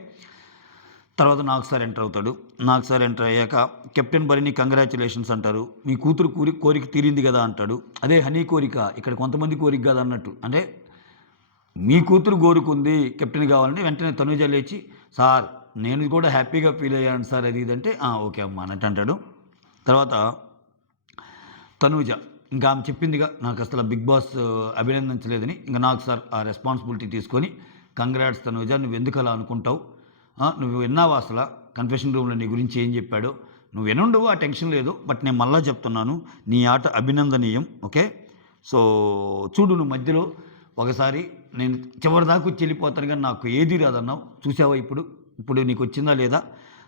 తర్వాత నాగ్ సార్ ఎంటర్ అవుతాడు. నాగ్ సార్ ఎంటర్ అయ్యాక కెప్టెన్ భరణి కంగ్రాచులేషన్స్ అంటారు, మీ కూతురు కోరిక తీరింది కదా అంటాడు. అదే హనీ కోరిక, ఇక్కడ కొంతమంది కోరిక కాదు అన్నట్టు. అంటే మీ కూతురు కోరుకుంది కెప్టెన్ కావాలంటే వెంటనే తనూజ లేచి, సార్ నేను కూడా హ్యాపీగా ఫీల్ అయ్యాను సార్, అది ఇదంటే ఓకే అమ్మా అన్నట్టు అంటాడు. తర్వాత తనూజ ఇంకా ఆమె చెప్పిందిగా నాకు అసలు బిగ్ బాస్ అభినందించలేదని, ఇంకా నాకు సార్ ఆ రెస్పాన్సిబిలిటీ తీసుకొని కంగ్రాట్స్ తనూజ, నువ్వు ఎందుకు అలా అనుకుంటావు, నువ్వు విన్నావా అసలు కన్ఫెషన్ రూమ్లో నీ గురించి ఏం చెప్పాడో, నువ్వు వినుండవు, ఆ టెన్షన్ లేదు, బట్ నేను మళ్ళీ చెప్తున్నాను, నీ ఆట అభినందనీయం. ఓకే. సో చూడు, నువ్వు మధ్యలో ఒకసారి నేను చివరి దాకా వచ్చి వెళ్ళిపోతాను కానీ నాకు ఏది రాదన్నావు, చూసావా ఇప్పుడు నీకు వచ్చిందా లేదా,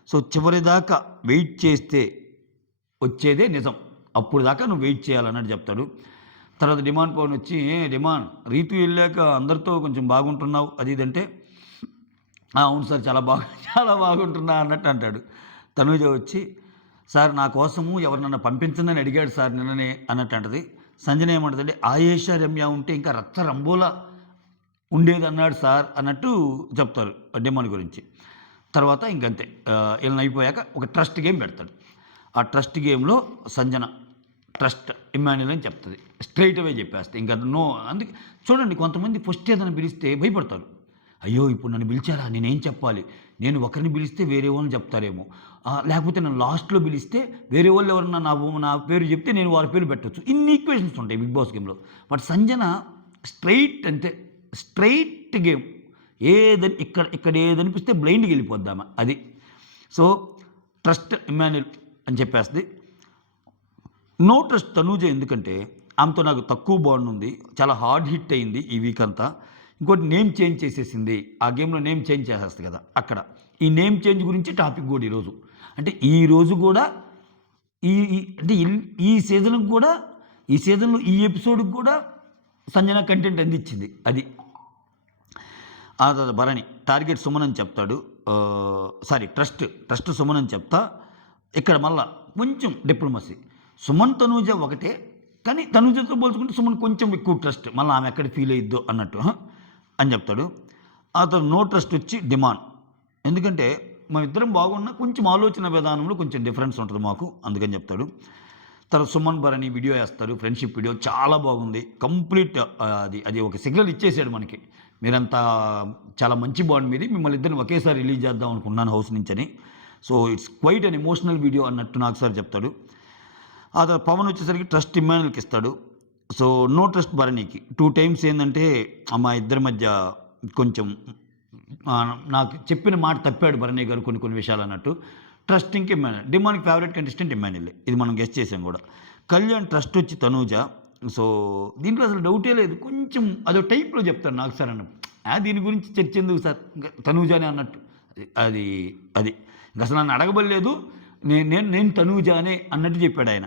సో చివరి దాకా వెయిట్ చేస్తే వచ్చేదే నిజం, అప్పుడు దాకా నువ్వు వెయిట్ చేయాలన్నట్టు చెప్తాడు. తర్వాత డిమాండ్ పవన్ వచ్చి, డిమాండ్ రీతు వెళ్ళాక అందరితో కొంచెం బాగుంటున్నావు అది ఇదంటే, అవును సార్ చాలా బాగా చాలా బాగుంటున్నా అన్నట్టు అంటాడు. తనూజ వచ్చి, సార్ నా కోసము ఎవరినన్నా పంపించండి అడిగాడు సార్ నిన్ననే అన్నట్టు అంటది. సంజన ఏమంటదంటే, ఆయేష, రమ్య ఉంటే ఇంకా రచ్చ రంబోలా ఉండేదన్నాడు సార్ అన్నట్టు చెప్తారు డిమాండ్ గురించి. తర్వాత ఇంకంతే ఈళ్ళని అయిపోయాక ఒక ట్రస్ట్ గేమ్ పెడతాడు. ఆ ట్రస్ట్ గేమ్‌లో సంజన ట్రస్ట్ ఇమ్మాన్యుల్ అని చెప్తది. స్ట్రెయిట్ అవే చెప్పేస్తది. ఇంక నో అందుకే చూడండి కొంతమంది ఫస్ట్ ఏదైనా పిలిస్తే భయపడతారు. అయ్యో! ఇప్పుడు నన్ను పిలిచారా? నేనేం చెప్పాలి? నేను ఒకరిని పిలిస్తే వేరే వాళ్ళని చెప్తారేమో. లేకపోతే నన్ను లాస్ట్‌లో పిలిస్తే వేరే వాళ్ళు ఎవరన్నా నా పేరు చెప్తే నేను వారి పేరు పెట్టొచ్చు. ఇన్ని ఈక్వేషన్స్ ఉంటాయి బిగ్ బాస్ గేమ్‌లో. బట్ సంజన స్ట్రెయిట్ అంతే. Straight game. ఇక్కడ ఏదనిపిస్తే బ్లైండ్‌గా వెళ్ళిపోద్దామె అది. సో, ట్రస్ట్ ఇమ్మాన్యుల్ అని చెప్పేస్తది. నో ట్రస్ట్ తనూజ ఎందుకంటే ఆమెతో నాకు తక్కువ బాండ్ ఉంది. చాలా హార్డ్ హిట్ అయింది ఈ వీక్ అంతా. ఇంకోటి నేమ్ చేంజ్ చేసేసింది. ఆ గేమ్‌లో నేమ్ చేంజ్ చేసేస్తది కదా! అక్కడ. ఈ నేమ్ చేంజ్ గురించి టాపిక్ గూడా ఈరోజు. అంటే ఈరోజు గూడా ఈ ఈ అంటే ఈ సీజన్‌కి గూడా ఈ సీజన్‌లో ఈ ఎపిసోడ్‌కి గూడా సంజన కంటెంట్ అందించింది. అది. ఆ తర్వాత భరణి టార్గెట్ సుమన్ అని చెప్తాడు. సారీ ట్రస్ట్ సుమన్ అని చెప్తా. ఇక్కడ మళ్ళా కొంచెం డిప్లొమసీ. సుమన్, తనూజ ఒకటే. కానీ తనూజతో పోల్చుకుంటే సుమన్ కొంచెం ఎక్కువ ట్రస్ట్. మళ్ళీ ఆమె ఎక్కడ ఫీల్ అయ్యిద్దో అన్నట్టు అని చెప్తాడు. ఆ తర్వాత నో ట్రస్ట్ వచ్చి డిమాండ్. ఎందుకంటే మేమిద్దరం బాగున్నా కొంచెం ఆలోచన విధానంలో కొంచెం డిఫరెన్స్ ఉంటుంది మాకు. అందుకని చెప్తాడు. తర్వాత సుమన్ భరణి వీడియో వేస్తారు. ఫ్రెండ్షిప్ వీడియో చాలా బాగుంది. కంప్లీట్ అది ఒక సిగ్నల్ ఇచ్చేసాడు మనకి. మీరంతా చాలా మంచి బాండ్ మీది. మిమ్మల్ని ఇద్దరిని ఒకేసారి రిలీజ్ చేద్దాం అనుకున్నాను హౌస్ నుంచని. So it's quite an emotional video అన్నట్టు నాకు సార్ చెప్తాడు. ఆ తర్వాత పవన్ వచ్చేసరికి ట్రస్ట్ ఇమ్మాన్యుల్కి ఇస్తాడు. సో నో ట్రస్ట్ భరణికి 2 టైమ్స్ ఏంటంటే మా ఇద్దరి మధ్య కొంచెం నాకు చెప్పిన మాట తప్పాడు భరణి గారు కొన్ని విషయాలు అన్నట్టు. ట్రస్ట్ ఇంక ఇమ్మాన్యుల్. డిమాండ్కి ఫేవరెట్ కంటెస్టెంట్ ఇమ్మాన్యులే. ఇది మనం గెస్ట్ చేసాం కూడా. కళ్యాణ్ ట్రస్ట్ వచ్చి తనూజ. సో దీంట్లో అసలు డౌటే లేదు. కొంచెం అదో టైప్లో చెప్తాను నాకు సార్ అన్నట్టు. దీని గురించి చర్చ ఎందుకు సార్ ఇంకా తనూజానే అన్నట్టు. అది అది అసలు నన్ను అడగబడలేదు. నేను తనూజానే అన్నట్టు చెప్పాడు ఆయన.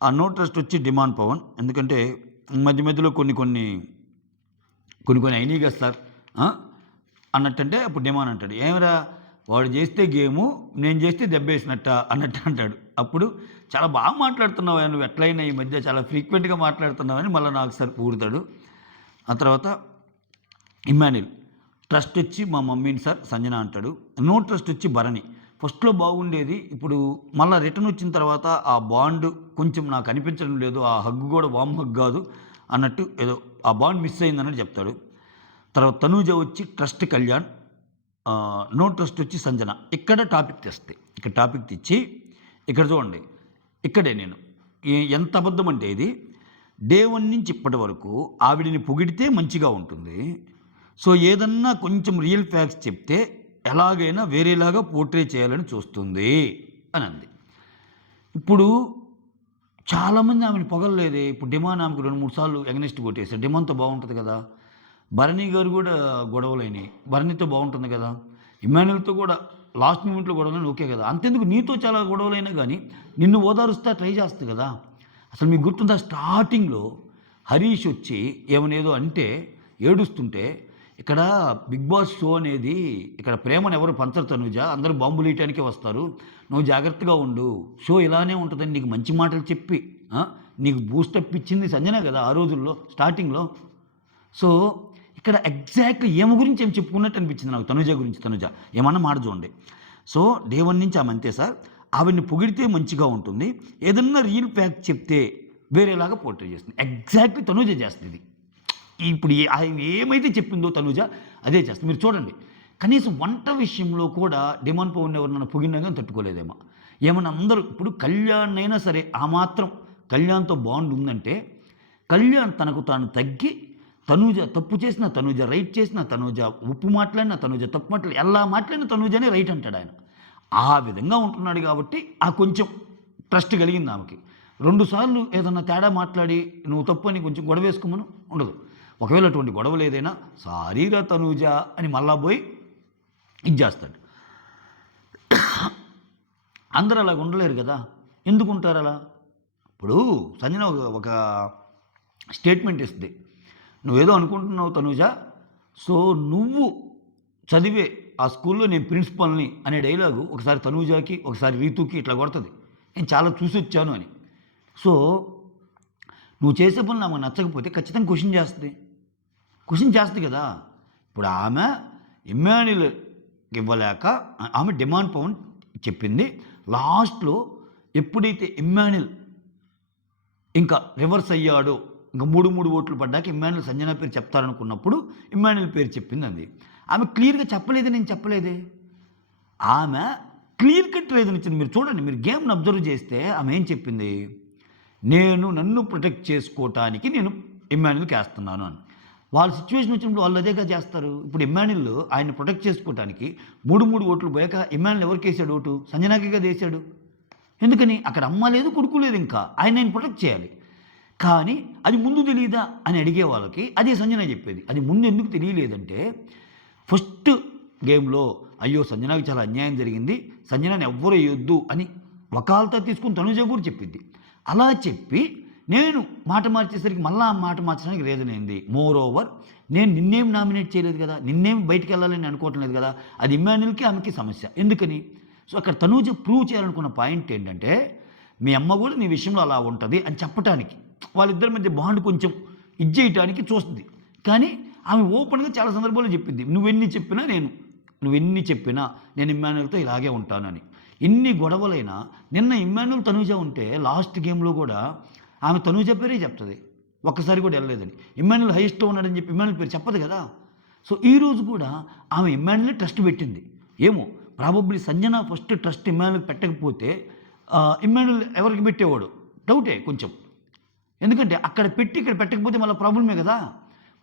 ఆ నో ట్రస్ట్ వచ్చి డిమాండ్ పవన్. ఎందుకంటే మధ్యలో కొన్ని అయినాయి కదా సార్ అన్నట్టంటే అప్పుడు డిమాండ్ అంటాడు, ఏమిరా వాడు చేస్తే గేము నేను చేస్తే దెబ్బేసినట్ట అన్నట్టు అంటాడు. అప్పుడు చాలా బాగా మాట్లాడుతున్నావు నువ్వు, ఎట్లయినా ఈ మధ్య చాలా ఫ్రీక్వెంట్గా మాట్లాడుతున్నావని మళ్ళీ నాకు సార్ పూరుతాడు. ఆ తర్వాత ఇమ్మాన్యుల్ ట్రస్ట్ వచ్చి మా మమ్మీని సార్ సంజన అంటాడు. నో ట్రస్ట్ వచ్చి భరణి. ఫస్ట్లో బాగుండేది. ఇప్పుడు మళ్ళీ రిటర్న్ వచ్చిన తర్వాత ఆ బాండ్ కొంచెం నాకు అనిపించడం లేదు. ఆ హగ్ కూడా వామ్ హగ్ కాదు అన్నట్టు ఏదో ఆ బాండ్ మిస్ అయిందన్నట్టు చెప్తాడు. తర్వాత తనూజ వచ్చి ట్రస్ట్ కళ్యాణ్. నో ట్రస్ట్ వచ్చి సంజన. ఇక్కడ టాపిక్ తెస్తే ఇక్కడ టాపిక్ తెచ్చి ఇక్కడ చూడండి. ఇక్కడే నేను ఎంత అబద్ధం అంటే ఇది డే 1 నుంచి ఇప్పటి వరకు ఆవిడని పొగిడితే మంచిగా ఉంటుంది. సో ఏదన్నా కొంచెం రియల్ ఫ్యాక్ట్స్ చెప్తే ఎలాగైనా వేరేలాగా పోర్ట్రే చేయాలని చూస్తుంది అని అంది. ఇప్పుడు చాలామంది ఆమెను పొగలలేదే. ఇప్పుడు డిమాండ్ ఆమెకు 2-3 సార్లు ఎగనెస్ట్ కొట్టేశారు. డిమాండ్తో బాగుంటుంది కదా. భరణి గారు కూడా గొడవలైనవి. భరణితో బాగుంటుంది కదా. ఇమ్మాన్యుల్తో కూడా లాస్ట్ మూమెంట్లో గొడవలని ఓకే కదా. అంతెందుకు నీతో చాలా గొడవలైనా కానీ నిన్ను ఓదారుస్తా ట్రై చేస్తుంది కదా. అసలు మీకు గుర్తుందా స్టార్టింగ్లో హరీష్ వచ్చి ఏమనేదో అంటే ఏడుస్తుంటే ఇక్కడ బిగ్ బాస్ షో అనేది ఇక్కడ ప్రేమను ఎవరు పంచరు తనూజ, అందరూ బాంబులు వేయటానికే వస్తారు, నువ్వు జాగ్రత్తగా ఉండు, షో ఇలానే ఉంటుందని నీకు మంచి మాటలు చెప్పి నీకు బూస్టప్ ఇచ్చింది సంజనే కదా ఆ రోజుల్లో స్టార్టింగ్లో. సో ఇక్కడ ఎగ్జాక్ట్లీ ఏమ గురించి ఏం చెప్పుకున్నట్టు అనిపించింది నాకు తనూజ గురించి. తనూజ ఏమన్నా మాట చూడండి. సో డే 1 నుంచి ఆమె అంతే సార్. ఆవిడ్ని పొగిడితే మంచిగా ఉంటుంది, ఏదన్నా రియల్ ఫ్యాక్ట్ చెప్తే వేరేలాగా పోర్ట్రే చేస్తుంది. ఎగ్జాక్ట్లీ తనూజ చేస్తుంది. ఇప్పుడు ఆయన ఏమైతే చెప్పిందో తనూజ అదే చేస్తుంది. మీరు చూడండి, కనీసం వంట విషయంలో కూడా డిమాండ్ పవన్ ఎవరినైనా పొగిడినా కానీ తట్టుకోలేదేమో. ఏమన్నా అందరూ ఇప్పుడు కళ్యాణ్ అయినా సరే ఆ మాత్రం కళ్యాణ్తో బాండ్ ఉందంటే కళ్యాణ్ తనకు తాను తగ్గి తనూజ తప్పు చేసిన తనూజ రైట్ చేసిన తనూజ ఉప్పు మాట్లాడిన తనూజ తప్పు మాట్లాడి ఎలా మాట్లాడిన తనూజనే రైట్ అంటాడు ఆయన. ఆ విధంగా ఉంటున్నాడు కాబట్టి ఆ కొంచెం ట్రస్ట్ కలిగింది ఆమెకి. 2 సార్లు ఏదన్నా తేడా మాట్లాడి నువ్వు తప్పు అని కొంచెం గొడవ వేసుకోమను ఉండదు. ఒకవేళ అటువంటి గొడవలు ఏదైనా సారీరా తనూజ అని మళ్ళా పోయి ఇది చేస్తాడు. అందరూ అలాగ ఉండలేరు కదా. ఎందుకుంటారు అలా? ఇప్పుడు సంజన ఒక స్టేట్మెంట్ ఇస్తుంది, నువ్వేదో అనుకుంటున్నావు తనూజ, సో నువ్వు చదివే ఆ స్కూల్లో నేను ప్రిన్సిపల్ని అనే డైలాగు ఒకసారి తనూజాకి ఒకసారి రీతుకి ఇట్లా కొడుతుంది. నేను చాలా చూసి వచ్చాను అని. సో నువ్వు చేసే పనులు నాకు నచ్చకపోతే ఖచ్చితంగా క్వశ్చన్ చేస్తుంది కదా. ఇప్పుడు ఆమె ఇమ్మాన్యుల్ ఇవ్వలేక ఆమె డిమాండ్ పౌండ్ చెప్పింది. లాస్ట్లో ఎప్పుడైతే ఇమ్మాన్యుల్ ఇంకా రివర్స్ అయ్యాడో, ఇంకా 3 ఓట్లు పడ్డాక ఇమ్మాన్యుల్ సంజన పేరు చెప్తారనుకున్నప్పుడు ఇమ్మాన్యుల్ పేరు చెప్పింది. అది ఆమె క్లియర్గా చెప్పలేదు, నేను చెప్పలేదే. ఆమె క్లియర్ కట్ రీజన్ ఇచ్చింది. మీరు చూడండి, మీరు గేమ్ని అబ్జర్వ్ చేస్తే ఆమె ఏం చెప్పింది, నన్ను ప్రొటెక్ట్ చేసుకోవటానికి నేను ఇమ్మాన్యుల్కి వేస్తున్నాను అని. వాళ్ళ సిచ్యువేషన్ వచ్చినప్పుడు వాళ్ళు అదేగా చేస్తారు. ఇప్పుడు ఇమ్మాన్యుల్ ఆయన ప్రొటెక్ట్ చేసుకోవడానికి 3 ఓట్లు పోయాక ఇమ్మాన్యుల్ ఎవరికి వేసాడు ఓటు? సంజనాకి కదా వేసాడు. ఎందుకని? అక్కడ అమ్మ లేదు, కొడుకు లేదు, ఇంకా ఆయన ప్రొటెక్ట్ చేయాలి. కానీ అది ముందు తెలియదా అని అడిగే వాళ్ళకి అదే సంజన చెప్పేది. అది ముందు ఎందుకు తెలియలేదంటే, ఫస్ట్ గేమ్లో అయ్యో సంజనాకి చాలా అన్యాయం జరిగింది, సంజనాని ఎవ్వరు వేయొద్దు అని వకాల్తా తీసుకుని తనుజ కూడా చెప్పింది. అలా చెప్పి నేను మాట మార్చేసరికి మళ్ళీ ఆ మాట మార్చడానికి రీజన్ ఏంది? మోర్ ఓవర్ నేను నిన్నేం నామినేట్ చేయలేదు కదా, నిన్నేం బయటికి వెళ్ళాలని అనుకోవటం లేదు కదా. అది ఇమ్మాన్యుల్కి ఆమెకి సమస్య. ఎందుకని? సో అక్కడ తనూజ ప్రూవ్ చేయాలనుకున్న పాయింట్ ఏంటంటే, మీ అమ్మ కూడా నీ విషయంలో అలా ఉంటుంది అని చెప్పడానికి, వాళ్ళిద్దరి మధ్య బాండ్ కొంచెం ఇచ్చేయటానికి చూస్తుంది. కానీ ఆమె ఓపెన్గా చాలా సందర్భాల్లో చెప్పింది, నువ్వెన్ని చెప్పినా నేను ఇమ్మాన్యుల్తో ఇలాగే ఉంటానని. ఎన్ని గొడవలైనా నిన్న ఇమ్మాన్యుల్ తనూజ ఉంటే లాస్ట్ గేమ్లో కూడా ఆమె తనూజ పేరే చెప్తుంది, ఒక్కసారి కూడా వెళ్ళలేదని. ఇమ్మాన్యుల్ హైయెస్ట్లో ఉన్నాడని చెప్పి ఇమ్మాన్యుల్ పేరు చెప్పదు కదా. సో ఈరోజు కూడా ఆమె ఇమ్మాన్యుల్ ట్రస్ట్ పెట్టింది. ఏమో probably Sanjana first trust Emmanuel పెట్టకపోతే ఇమ్మాన్యుల్ ఎవరికి పెట్టేవాడు డౌటే కొంచెం. ఎందుకంటే అక్కడ పెట్టి ఇక్కడ పెట్టకపోతే మళ్ళీ ప్రాబ్లమే కదా.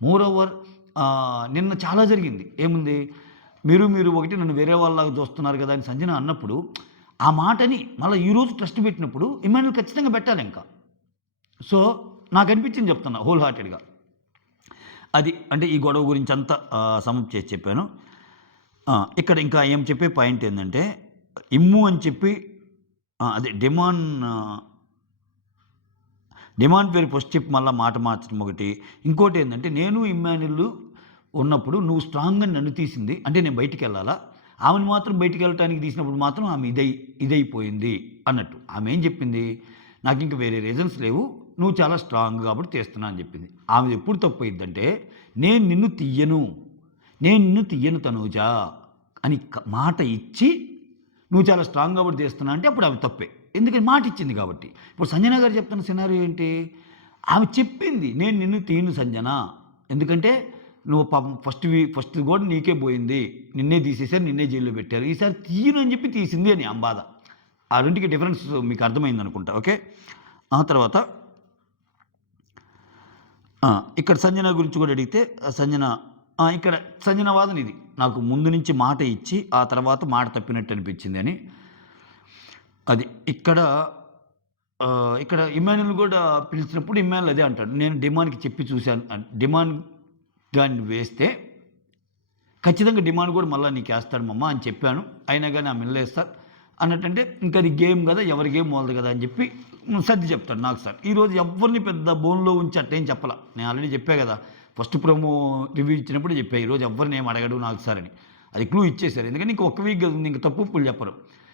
మోర్ ఓవర్ నిన్న చాలా జరిగింది. ఏముంది, మీరు ఒకటి నన్ను వేరే వాళ్ళలాగా చూస్తున్నారు కదా అని సంజన అన్నప్పుడు ఆ మాటని మళ్ళీ ఈరోజు ట్రస్ట్ పెట్టినప్పుడు ఇమ్మాన్యుల్ ఖచ్చితంగా పెట్టాలి ఇంకా. సో నాకు అనిపించింది, చెప్తున్నా హోల్ హార్టెడ్గా. అది అంటే ఈ గొడవ గురించి అంతా సమప్ చేసి చెప్పాను. ఇక్కడ ఇంకా ఏం చెప్పే పాయింట్ ఏంటంటే, ఇమ్ము అని చెప్పి అదే డిమాండ్ పేరు ఫస్ట్ చెప్పి మళ్ళీ మాట మార్చడం ఒకటి. ఇంకోటి ఏంటంటే, నేను ఇమ్మాన్యుల్ ఉన్నప్పుడు నువ్వు స్ట్రాంగ్గా నన్ను తీసింది అంటే నేను బయటికి వెళ్ళాలా, ఆమెను మాత్రం బయటికి వెళ్ళటానికి తీసినప్పుడు మాత్రం ఆమె ఇదైపోయింది అన్నట్టు. ఆమె ఏం చెప్పింది, నాకు ఇంకా వేరే రీజన్స్ లేవు, నువ్వు చాలా స్ట్రాంగ్ కాబట్టి తీస్తున్నా అని చెప్పింది. ఆమె ఎప్పుడు తప్పు అయిందంటే, నేను నిన్ను తీయను తనూజ అని మాట ఇచ్చి నువ్వు చాలా స్ట్రాంగ్ కాబట్టి తీస్తున్నా అంటే అప్పుడు ఆమె తప్పే. ఎందుకని మాట ఇచ్చింది కాబట్టి. ఇప్పుడు సంజన గారు చెప్తున్న సినారియో ఏంటి, ఆమె చెప్పింది నేను నిన్ను తీయను సంజన, ఎందుకంటే నువ్వు ఫస్ట్ కూడా నీకే పోయింది, నిన్నే తీసేసారు, నిన్నే జైల్లో పెట్టారు, ఈసారి తీయను అని చెప్పి తీసింది అని ఆమె బాధ. ఆ రెండుకి డిఫరెన్స్ మీకు అర్థమైంది అనుకుంటా. ఓకే, ఆ తర్వాత ఇక్కడ సంజన గురించి కూడా అడిగితే ఇక్కడ సంజన వాదన ఇది, నాకు ముందు నుంచి మాట ఇచ్చి ఆ తర్వాత మాట తప్పినట్టు అనిపించింది అని. అది ఇక్కడ ఇమ్మాన్యుల్ కూడా పిలిచినప్పుడు ఇమ్మాన్యుల్ అదే అంటాడు, నేను డిమాండ్కి చెప్పి చూశాను, డిమాండ్ కానీ వేస్తే ఖచ్చితంగా డిమాండ్ కూడా మళ్ళీ నీకు వేస్తాడు మమ్మ అని చెప్పాను, అయినా కానీ ఆమె వెళ్ళేస్తారు అన్నట్టంటే ఇంకా అది గేమ్ కదా, ఎవరి గేమ్ వాళ్ళది కదా అని చెప్పి సర్ది చెప్తాడు నాకు. సార్ ఈరోజు ఎవరిని పెద్ద బోన్లో ఉంచి అట్టేం చెప్పాల, నేను ఆల్రెడీ చెప్పా కదా, ఫస్ట్ ప్రోమో రివ్యూ ఇచ్చినప్పుడు చెప్పా ఈరోజు ఎవరిని ఏం అడగడు నాకు సార్ అని. అది క్లూ ఇచ్చేశారు, ఎందుకంటే ఇంక ఒక్క వీక్ ఉంది, ఇంక తప్పులు చెప్పరు.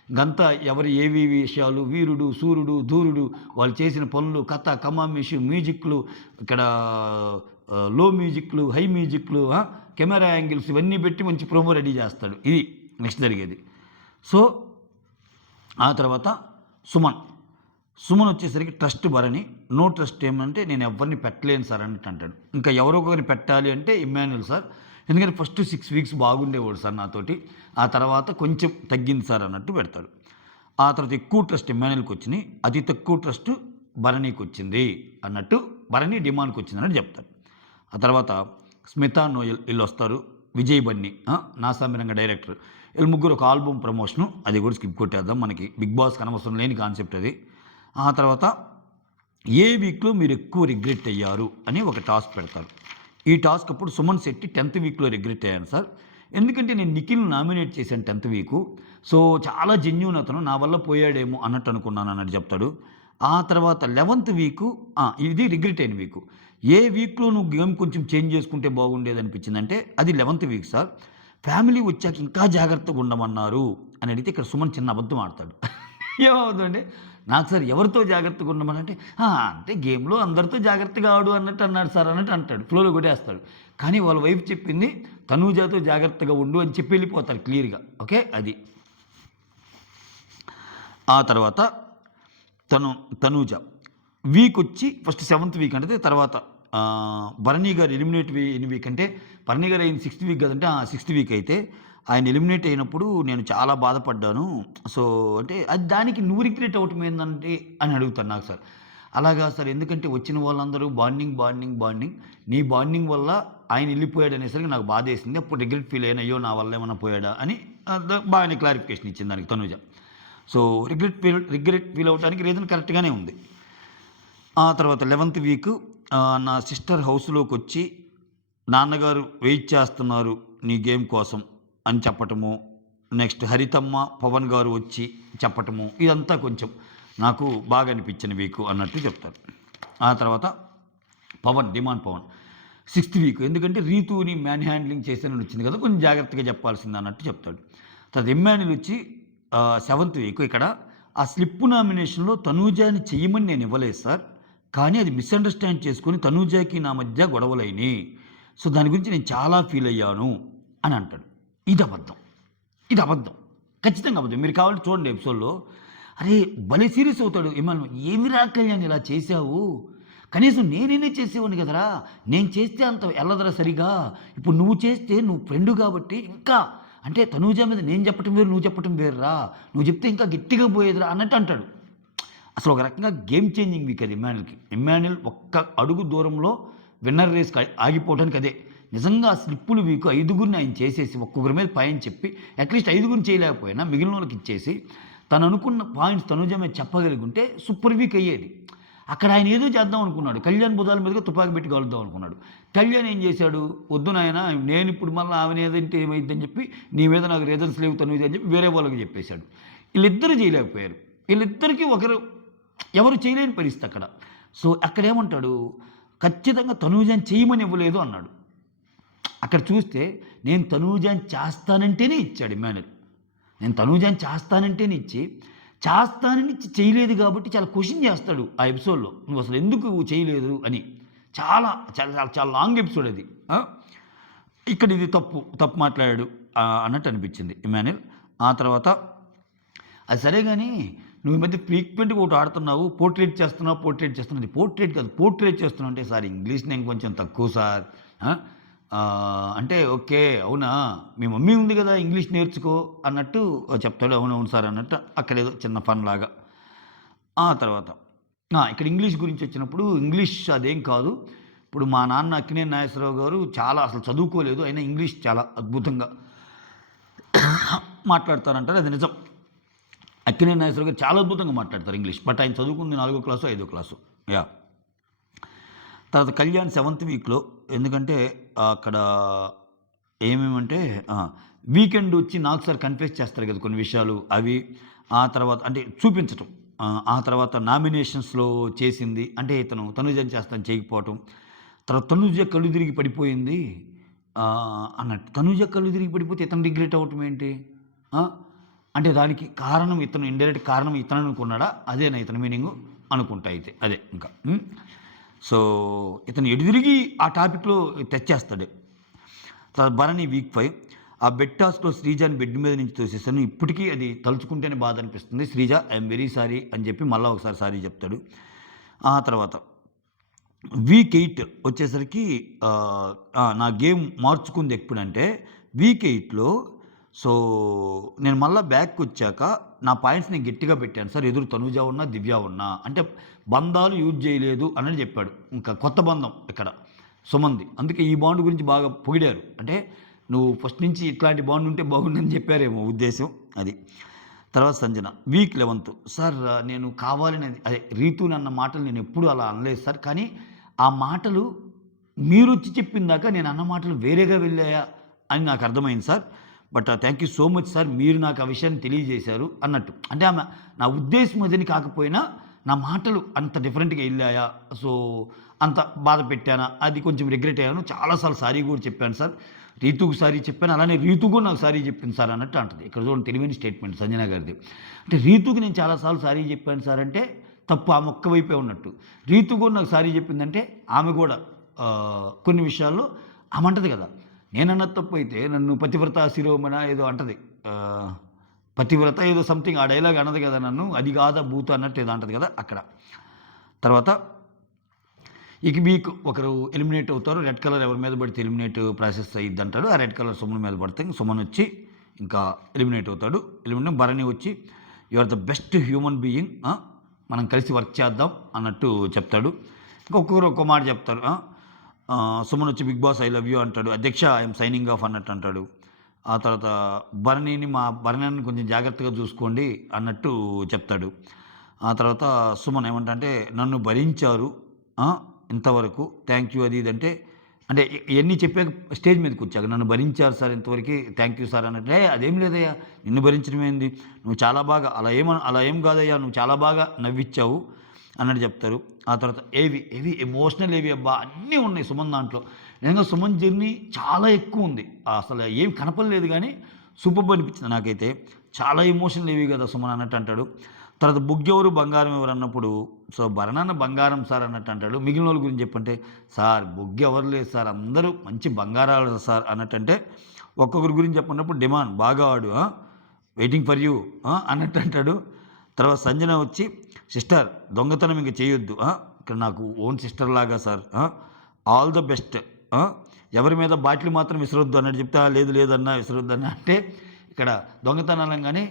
ఇంకంతా ఎవరి ఏవి విషయాలు, వీరుడు సూర్యుడు ధూరుడు, వాళ్ళు చేసిన పనులు, కథ కమామిషు, మ్యూజిక్లు, ఇక్కడ లో మ్యూజిక్లు, హై మ్యూజిక్లు, కెమెరా యాంగిల్స్ ఇవన్నీ పెట్టి మంచి ప్రోమో రెడీ చేస్తాడు. ఇది నెక్స్ట్ జరిగేది. సో ఆ తర్వాత సుమన్ వచ్చేసరికి ట్రస్ట్ భరణి, నో ట్రస్ట్ ఏమంటే నేను ఎవరిని పెట్టలేను సార్ అన్నట్టు అంటాడు. ఇంకా ఎవరో ఒకరిని పెట్టాలి అంటే ఇమ్మాన్యుల్ సార్, ఎందుకంటే ఫస్ట్ 6 వీక్స్ బాగుండేవాడు సార్ నాతోటి, ఆ తర్వాత కొంచెం తగ్గింది సార్ అన్నట్టు పెడతాడు. ఆ తర్వాత ఎక్కువ ట్రస్ట్ ఇమ్మాన్యుల్కి వచ్చినాయి, అతి తక్కువ ట్రస్ట్ భరణికి వచ్చింది అన్నట్టు, భరణి డిమాండ్కి వచ్చింది అన్నట్టు చెప్తాడు. ఆ తర్వాత స్మితా నోయల్ వీళ్ళు వస్తారు, విజయ్ బన్నీ నాసామిరంగ డైరెక్టర్, వీళ్ళు ముగ్గురు ఒక ఆల్బమ్ ప్రమోషను, అది కూడా స్కిప్ కొట్టేద్దాం, మనకి బిగ్ బాస్ కనవసరం లేని కాన్సెప్ట్ అది. ఆ తర్వాత ఏ వీక్లో మీరు ఎక్కువ రిగ్రెట్ అయ్యారు అని ఒక టాస్క్ పెడతారు. ఈ టాస్క్ అప్పుడు సుమన్ శెట్టి 10th వీక్లో రిగ్రెట్ అయ్యాను సార్, ఎందుకంటే నేను నిఖిల్ నామినేట్ చేశాను 10th వీకు, సో చాలా జెన్యూన్ అతను, నా వల్ల పోయాడేమో అన్నట్టు అనుకున్నాను అన్నట్టు చెప్తాడు. ఆ తర్వాత 11th వీకు ఇది రిగ్రెట్ అయిన వీకు, ఏ వీక్లో నువ్వు గేమ్ కొంచెం చేంజ్ చేసుకుంటే బాగుండేది అనిపించిందంటే అది 11th వీక్ సార్. ఫ్యామిలీ వచ్చాక ఇంకా జాగ్రత్తగా ఉండమన్నారు అని అడిగితే ఇక్కడ సుమన్ చిన్న అబద్ధం ఆడతాడు. ఏమవుతుందంటే, నాకు సార్ ఎవరితో జాగ్రత్తగా ఉండమనంటే, అంటే గేమ్‌లో అందరితో జాగ్రత్తగా ఆడు అన్నట్టు అన్నాడు సార్ అన్నట్టు అంటాడు. ఫ్లోలో కొట్టేస్తాడు. కానీ వాళ్ళ వైఫ్ చెప్పింది తనూజతో జాగ్రత్తగా ఉండు అని చెప్పి వెళ్ళిపోతారు క్లియర్‌గా. ఓకే. అది. ఆ తర్వాత తనూజ వీకొచ్చి ఫస్ట్ 7th వీక్ అంటే తర్వాత భరణి గారు ఎలిమినేట్ అయిన వీక్ అంటే భరణి గారు అయిన 6th వీక్ కదంటే 6th వీక్ అయితే ఆయన ఎలిమినేట్ అయినప్పుడు నేను చాలా బాధపడ్డాను. సో అంటే అది దానికి నువ్వు రిగ్రెట్ అవ్వటం ఏందంటే అని అడుగుతాను నాకు సార్. అలాగా సార్ ఎందుకంటే వచ్చిన వాళ్ళందరూ బాండింగ్ నీ బాండింగ్ వల్ల ఆయన వెళ్ళిపోయాడు అనేసరికి నాకు బాధేసింది. అప్పుడు రిగ్రెట్ ఫీల్ అయ్యాను, అయ్యో నా వల్ల ఏమన్నా పోయాడా అని బాగానే క్లారిఫికేషన్ ఇచ్చింది దానికి తనూజ. సో రిగ్రెట్ ఫీల్ అవ్వడానికి రీజన్ కరెక్ట్గానే ఉంది. ఆ తర్వాత 11th వీక్ నా సిస్టర్ హౌస్లోకి వచ్చి నాన్నగారు వెయిట్ చేస్తున్నారు నీ గేమ్ కోసం అని చెప్పటము, నెక్స్ట్ హరితమ్మ పవన్ గారు వచ్చి చెప్పటము, ఇదంతా కొంచెం నాకు బాగా అనిపించిన వీకు అన్నట్టు చెప్తారు. ఆ తర్వాత డిమాండ్ పవన్ 6th వీక్ ఎందుకంటే రీతుని మ్యాన్ హ్యాండ్లింగ్ చేసేనని వచ్చింది కదా, కొంచెం జాగ్రత్తగా చెప్పాల్సింది అన్నట్టు చెప్తాడు. తర్వాత ఎమ్మాన్యుల్ వచ్చి 7th వీక్ ఇక్కడ ఆ స్లిప్ నామినేషన్లో తనూజాని చెయ్యమని నేను ఇవ్వలేదు సార్, కానీ అది మిస్అండర్స్టాండ్ చేసుకొని తనూజాకి నా మధ్య గొడవలైనవి, సో దాని గురించి నేను చాలా ఫీల్ అయ్యాను అని అంటాడు. ఇది అబద్ధం, ఖచ్చితంగా అబద్ధం. మీరు కావాలంటే చూడండి ఎపిసోడ్లో. అరే భలే సీరియస్ అవుతాడు ఏమన్నా, ఏమి కళ్యాణ్ ఇలా చేశావు, కనీసం నేనే చేసేవాడిని కదరా, నేను చేస్తే అంత వెళ్ళదరా సరిగా, ఇప్పుడు నువ్వు చేస్తే నువ్వు ఫ్రెండ్ కాబట్టి ఇంకా అంటే తనూజ మీద నేను చెప్పటం వేరు నువ్వు చెప్పటం వేరురా, నువ్వు చెప్తే ఇంకా గట్టిగా పోయేదిరా అన్నట్టు అంటాడు. అసలు ఒక రకంగా గేమ్ చేంజింగ్ వీక్ అది ఎమ్మాన్యుల్ ఒక్క అడుగు దూరంలో విన్నర్ రేస్ ఆగిపోవడానికి అదే నిజంగా స్లిప్పులు వీకు 5గురిని ఆయన చేసేసి ఒక్కొక్కరి మీద పాయింట్ చెప్పి అట్లీస్ట్ 5గురిని చేయలేకపోయినా మిగిలిన వాళ్ళకి ఇచ్చేసి తను అనుకున్న పాయింట్స్ తనూజ మీద చెప్పగలిగుంటే సూపర్ వీక్ అయ్యేది. అక్కడ ఆయన ఏదో చేద్దాం అనుకున్నాడు, కళ్యాణ్ బుధాల మీదుగా తుపాకి పెట్టి కలుద్దాం అనుకున్నాడు. కళ్యాణ్ ఏం చేశాడు, వద్దు నాయన నేను ఇప్పుడు మళ్ళీ ఆమె ఏదంటే ఏమైందని చెప్పి నీ మీద నాకు రీజన్స్ లేవు తనూజ అని చెప్పి వేరే వాళ్ళకి చెప్పేశాడు. వీళ్ళిద్దరూ చేయలేకపోయారు, వీళ్ళిద్దరికీ ఎవరు చేయలేని పరిస్థితి అక్కడ. సో అక్కడ ఏమంటాడు, ఖచ్చితంగా తనూజాని చేయమని ఇవ్వలేదు అన్నాడు. అక్కడ చూస్తే నేను తనూజాని చేస్తానంటేనే ఇచ్చాడు ఎమ్మాన్యుల్. నేను తనూజాని చేస్తానంటేనే ఇచ్చి చేయలేదు కాబట్టి చాలా క్వశ్చన్ చేస్తాడు ఆ ఎపిసోడ్లో, నువ్వు అసలు ఎందుకు చేయలేదు అని. చాలా చాలా చాలా లాంగ్ ఎపిసోడ్ అది. ఇక్కడ ఇది తప్పు మాట్లాడాడు అన్నట్టు అనిపించింది ఎమ్మాన్యుల్. ఆ తర్వాత అది సరే కానీ నువ్వు ఈ మధ్య ఫ్రీక్వెంట్గా ఒకటి ఆడుతున్నావు, పోర్ట్రేట్ చేస్తున్నావు, ఇది పోర్ట్రేట్ కాదు పోర్ట్రేట్ చేస్తున్నావు అంటే సార్ ఇంగ్లీష్ నేను కొంచెం తక్కువ సార్ అంటే ఓకే అవునా మీ మమ్మీ ఉంది కదా ఇంగ్లీష్ నేర్చుకో అన్నట్టు చెప్తాడు. అవునవును సార్ అన్నట్టు అక్కడేదో చిన్న ఫన్ లాగా. ఆ తర్వాత ఇక్కడ ఇంగ్లీష్ గురించి వచ్చినప్పుడు ఇంగ్లీష్ అదేం కాదు, ఇప్పుడు మా నాన్న అక్కినేని నాగేశ్వరరావు గారు చాలా అసలు చదువుకోలేదు, అయినా ఇంగ్లీష్ చాలా అద్భుతంగా మాట్లాడతారంటారు, అది నిజం. అక్కినేని నాగేశ్వరరావు గారు చాలా అద్భుతంగా మాట్లాడతారు ఇంగ్లీష్, బట్ ఆయన చదువుకుంది 4వ క్లాసు 5వ క్లాసు. తర్వాత కళ్యాణ్ 7th వీక్లో ఎందుకంటే అక్కడ ఏమేమంటే వీకెండ్ వచ్చి నాకు సార్ కన్ఫ్యూజ్ చేస్తారు కదా కొన్ని విషయాలు అవి. ఆ తర్వాత అంటే చూపించటం, ఆ తర్వాత నామినేషన్స్లో చేసింది అంటే ఇతను తనూజని చేస్తాను చేయకపోవటం, తర్వాత తనూజ కళ్ళు తిరిగి పడిపోయింది అన్నట్టు. తనూజ కళ్ళు తిరిగి పడిపోతే ఇతను రిగ్రెట్ అవ్వటం ఏంటి అంటే దానికి కారణం ఇతను ఇండైరెక్ట్ కారణం ఇతను అనుకున్నాడా, అదేనా ఇతని మీనింగు అనుకుంటా అయితే అదే. ఇంకా సో ఇతను ఎదురిగి ఆ టాపిక్లో తెచ్చేస్తాడు. తర్వాత భరణి వీక్ 5 ఆ బెడ్ టాస్క్లో శ్రీజాని బెడ్ మీద నుంచి తోసేస్తాను, ఇప్పటికీ అది తలుచుకుంటేనే బాధ అనిపిస్తుంది. శ్రీజ ఐఎమ్ వెరీ సారీ అని చెప్పి మళ్ళీ ఒకసారి సారీ చెప్తాడు. ఆ తర్వాత వీక్ 8 వచ్చేసరికి నా గేమ్ మార్చుకుంది ఎప్పుడంటే వీక్ 8లో. సో నేను మళ్ళీ బ్యాక్కి వచ్చాక నా పాయింట్స్ నేను గట్టిగా పెట్టాను సార్, ఎదురు తనూజ ఉన్నా దివ్య ఉన్నా అంటే బంధాలు యూజ్ చేయలేదు అని చెప్పాడు. ఇంకా కొత్త బంధం ఇక్కడ సుమంది, అందుకే ఈ బాండ్ గురించి బాగా పొగిడారు. అంటే నువ్వు ఫస్ట్ నుంచి ఇట్లాంటి బాండ్ ఉంటే బాగుండని చెప్పారేమో ఉద్దేశం అది. తర్వాత సంజన వీక్ 11 సార్ నేను కావాలని అదే రీతు అన్న మాటలు నేను ఎప్పుడు అలా అనలేదు సార్, కానీ ఆ మాటలు మీరు వచ్చి చెప్పిన దాకా నేను అన్న మాటలు వేరేగా వెళ్ళాయా అని నాకు అర్థమైంది sir, but thank you so much sir, మీరు నాకు ఆ విషయాన్ని తెలియజేశారు అన్నట్టు. అంటే ఆమె నా ఉద్దేశం అదని కాకపోయినా నా మాటలు అంత డిఫరెంట్గా వెళ్ళాయా, సో అంత బాధ పెట్టానా, అది కొంచెం రిగ్రెట్ అయ్యాను, చాలాసార్లు సారీ కూడా చెప్పాను సార్. రీతుకు సారీ చెప్పాను, అలానే రీతు కూడా నాకు సారీ చెప్పింది సార్ అన్నట్టు అంటది. ఇక్కడ చూడండి తెలివైన స్టేట్మెంట్ సంజన గారిది. అంటే రీతుకి నేను చాలాసార్లు సారీ చెప్పాను సార్ అంటే తప్పు ఆమె ఒక్క వైపే ఉన్నట్టు. రీతు కూడా నాకు సారీ చెప్పిందంటే ఆమె కూడా కొన్ని విషయాల్లో ఆమె అంటది కదా, నేనన్నది తప్పు అయితే నన్ను పతివ్రత శిరోమణ ఏదో అంటది. పతివ్రత ఏదో సంథింగ్ ఆ డైలాగ్ అన్నది కదా నన్ను, అది కాదా భూత అన్నట్టు ఏదో అంటది కదా అక్కడ. తర్వాత ఇక మీకు ఒకరు ఎలిమినేట్ అవుతారు, రెడ్ కలర్ ఎవరి మీద పడితే ఎలిమినేట్ ప్రాసెస్ అయ్యిద్ది అంటాడు. ఆ రెడ్ కలర్ సుమన్ మీద పడితే సుమన్ వచ్చి ఇంకా ఎలిమినేట్ అవుతాడు. ఎలిమినేట్ భరణి వచ్చి you are the best human being, మనం కలిసి వర్క్ చేద్దాం అన్నట్టు చెప్తాడు. ఇంకొకరు ఒక్క మాట చెప్తారు. సుమన్ వచ్చి Bigg Boss I love you అంటాడు. అధ్యక్ష ఐఎమ్ సైనింగ్ ఆఫ్ అన్నట్టు అంటాడు. ఆ తర్వాత భరణిని కొంచెం జాగ్రత్తగా చూసుకోండి అన్నట్టు చెప్తాడు. ఆ తర్వాత సుమన్ ఏమంటే నన్ను భరించారు ఇంతవరకు, థ్యాంక్ యూ అది ఇదంటే అంటే ఇవన్నీ చెప్పాక స్టేజ్ మీదకి వచ్చాక నన్ను భరించారు సార్ ఇంతవరకు, థ్యాంక్ యూ సార్ అన్నట్లే. అదేం లేదయ్యా, నిన్ను భరించడం ఏంది, నువ్వు చాలా బాగా అలా ఏం కాదయ్యా, నువ్వు చాలా బాగా నవ్విచ్చావు అన్నట్టు చెప్తారు. ఆ తర్వాత ఏవి ఎమోషనల్ ఏవి అబ్బా అన్నీ ఉన్నాయి సుమన్ దాంట్లో. నిజంగా సుమన్ జర్నీ చాలా ఎక్కువ ఉంది, అసలు ఏం కనపడలేదు కానీ సూపర్ అనిపించింది నాకైతే. చాలా ఎమోషనల్ ఏవి కదా సుమన్ అన్నట్టు అంటాడు. తర్వాత బుగ్గెవరు బంగారం ఎవరు అన్నప్పుడు సో భరణన్న బంగారం సార్ అన్నట్టు అంటాడు. మిగిలిన వాళ్ళ గురించి చెప్పంటే సార్ బుగ్గెవరు లేదు సార్, అందరూ మంచి బంగారాలు సార్ అన్నట్టు. అంటే ఒక్కొక్కరి గురించి చెప్పినప్పుడు డిమాండ్ బాగా ఆడు, వెయిటింగ్ ఫర్ యూ అన్నట్టు అంటాడు. తర్వాత సంజన వచ్చి సిస్టర్ దొంగతనం ఇంక చేయొద్దు, ఇక్కడ నాకు ఓన్ సిస్టర్ లాగా సార్, ఆల్ ద బెస్ట్, ఎవరి మీద బాటిల్ మాత్రం విసరొద్దు అన్నట్టు చెప్తే లేదు లేదన్నా విసరొద్దు అన్న. అంటే ఇక్కడ దొంగతనం కానీ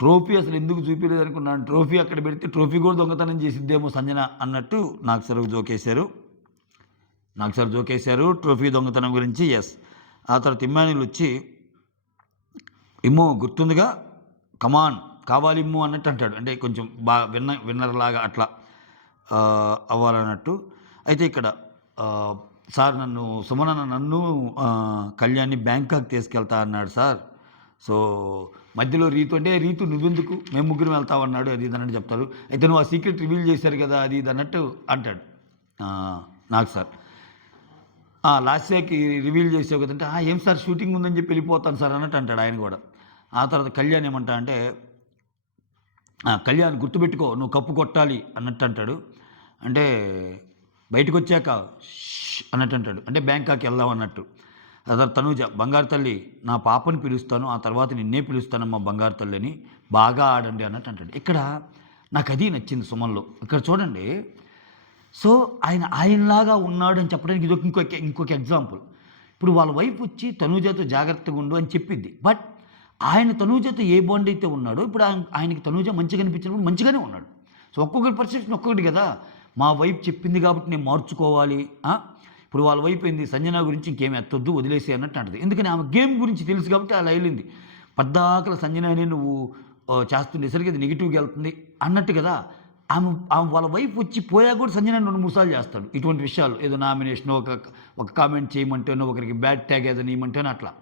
ట్రోఫీ అసలు ఎందుకు చూపించలేదు అనుకున్నాను, ట్రోఫీ అక్కడ పెడితే ట్రోఫీ కూడా దొంగతనం చేసిద్దేమో సంజన అన్నట్టు నాకు సార్ జోకేశారు ట్రోఫీ దొంగతనం గురించి. ఎస్. ఆ తర్వాత ఇమ్మాన్యుల్ వచ్చి ఇమ్ము గుర్తుందిగా, కమాన్ కావాలి ఇమ్ము అన్నట్టు అంటాడు. అంటే కొంచెం బాగా విన్నర్ లాగా అట్లా అవ్వాలన్నట్టు. అయితే ఇక్కడ సార్ నన్ను కళ్యాణ్ని బ్యాంకాక్ తీసుకెళ్తా అన్నాడు సార్. సో మధ్యలో రీతు నువ్వెందుకు, మేము ముగ్గురు వెళ్తామన్నాడు అది ఇది అన్నట్టు చెప్తారు. అయితే నువ్వు ఆ సీక్రెట్ రివీల్ చేశారు కదా అది ఇది అన్నట్టు అంటాడు నాకు సార్. లాస్ట్ వీక్ రివీల్ చేసావు కదంటే ఏం సార్ షూటింగ్ ఉందని చెప్పి వెళ్ళిపోతాను సార్ అన్నట్టు అంటాడు ఆయన కూడా. ఆ తర్వాత కళ్యాణ్ ఏమంటా అంటే కళ్యాణ్ గుర్తుపెట్టుకో నువ్వు కప్పు కొట్టాలి అన్నట్టు అంటాడు. అంటే బయటకు వచ్చాక అన్నట్టు అంటాడు, అంటే బ్యాంకాక్ వెళ్దాం అన్నట్టు. తర్వాత తనూజ బంగారు తల్లి నా పాపని పిలుస్తాను, ఆ తర్వాత నిన్నే పిలుస్తానమ్మా బంగారు తల్లి అని, బాగా ఆడండి అన్నట్టు అంటాడు. ఇక్కడ నాకు అది నచ్చింది సుమన్లో. ఇక్కడ చూడండి, సో ఆయనలాగా ఉన్నాడు అని చెప్పడానికి ఇది ఇంకొక ఎగ్జాంపుల్. ఇప్పుడు వాళ్ళ వైఫ్ వచ్చి తనూజతో జాగ్రత్తగా ఉండు అని చెప్పిద్ది, బట్ ఆయన తనూజతో ఏ బాండ్ అయితే ఉన్నాడో ఇప్పుడు ఆయనకి తనూజ మంచిగా అనిపించినప్పుడు మంచిగానే ఉన్నాడు. సో ఒక్కొక్కరి పర్సెప్షన్ ఒక్కొక్కటి కదా, మా వైఫ్ చెప్పింది కాబట్టి నేను మార్చుకోవాలి. ఇప్పుడు వాళ్ళ వైపు ఏంది, సంజన గురించి ఇంకేమి ఎత్తొద్దు వదిలేసి అన్నట్టు అంటది. ఎందుకని ఆమె గేమ్ గురించి తెలుసు కాబట్టి అలా వెళ్ళింది. పద్దాకల సంజననే నువ్వు చేస్తుండేసరికి అది నెగిటివ్గా వెళ్తుంది అన్నట్టు కదా. ఆమె వాళ్ళ వైఫ్ వచ్చి పోయా కూడా సంజన 2-3 సార్లు చేస్తాడు ఇటువంటి విషయాలు. ఏదో నామినేషన్ ఒక కామెంట్ చేయమంటేనో, ఒకరికి బ్యాడ్ ట్యాగ్ ఏదైనా ఇవ్వమంటేనో అట్లా.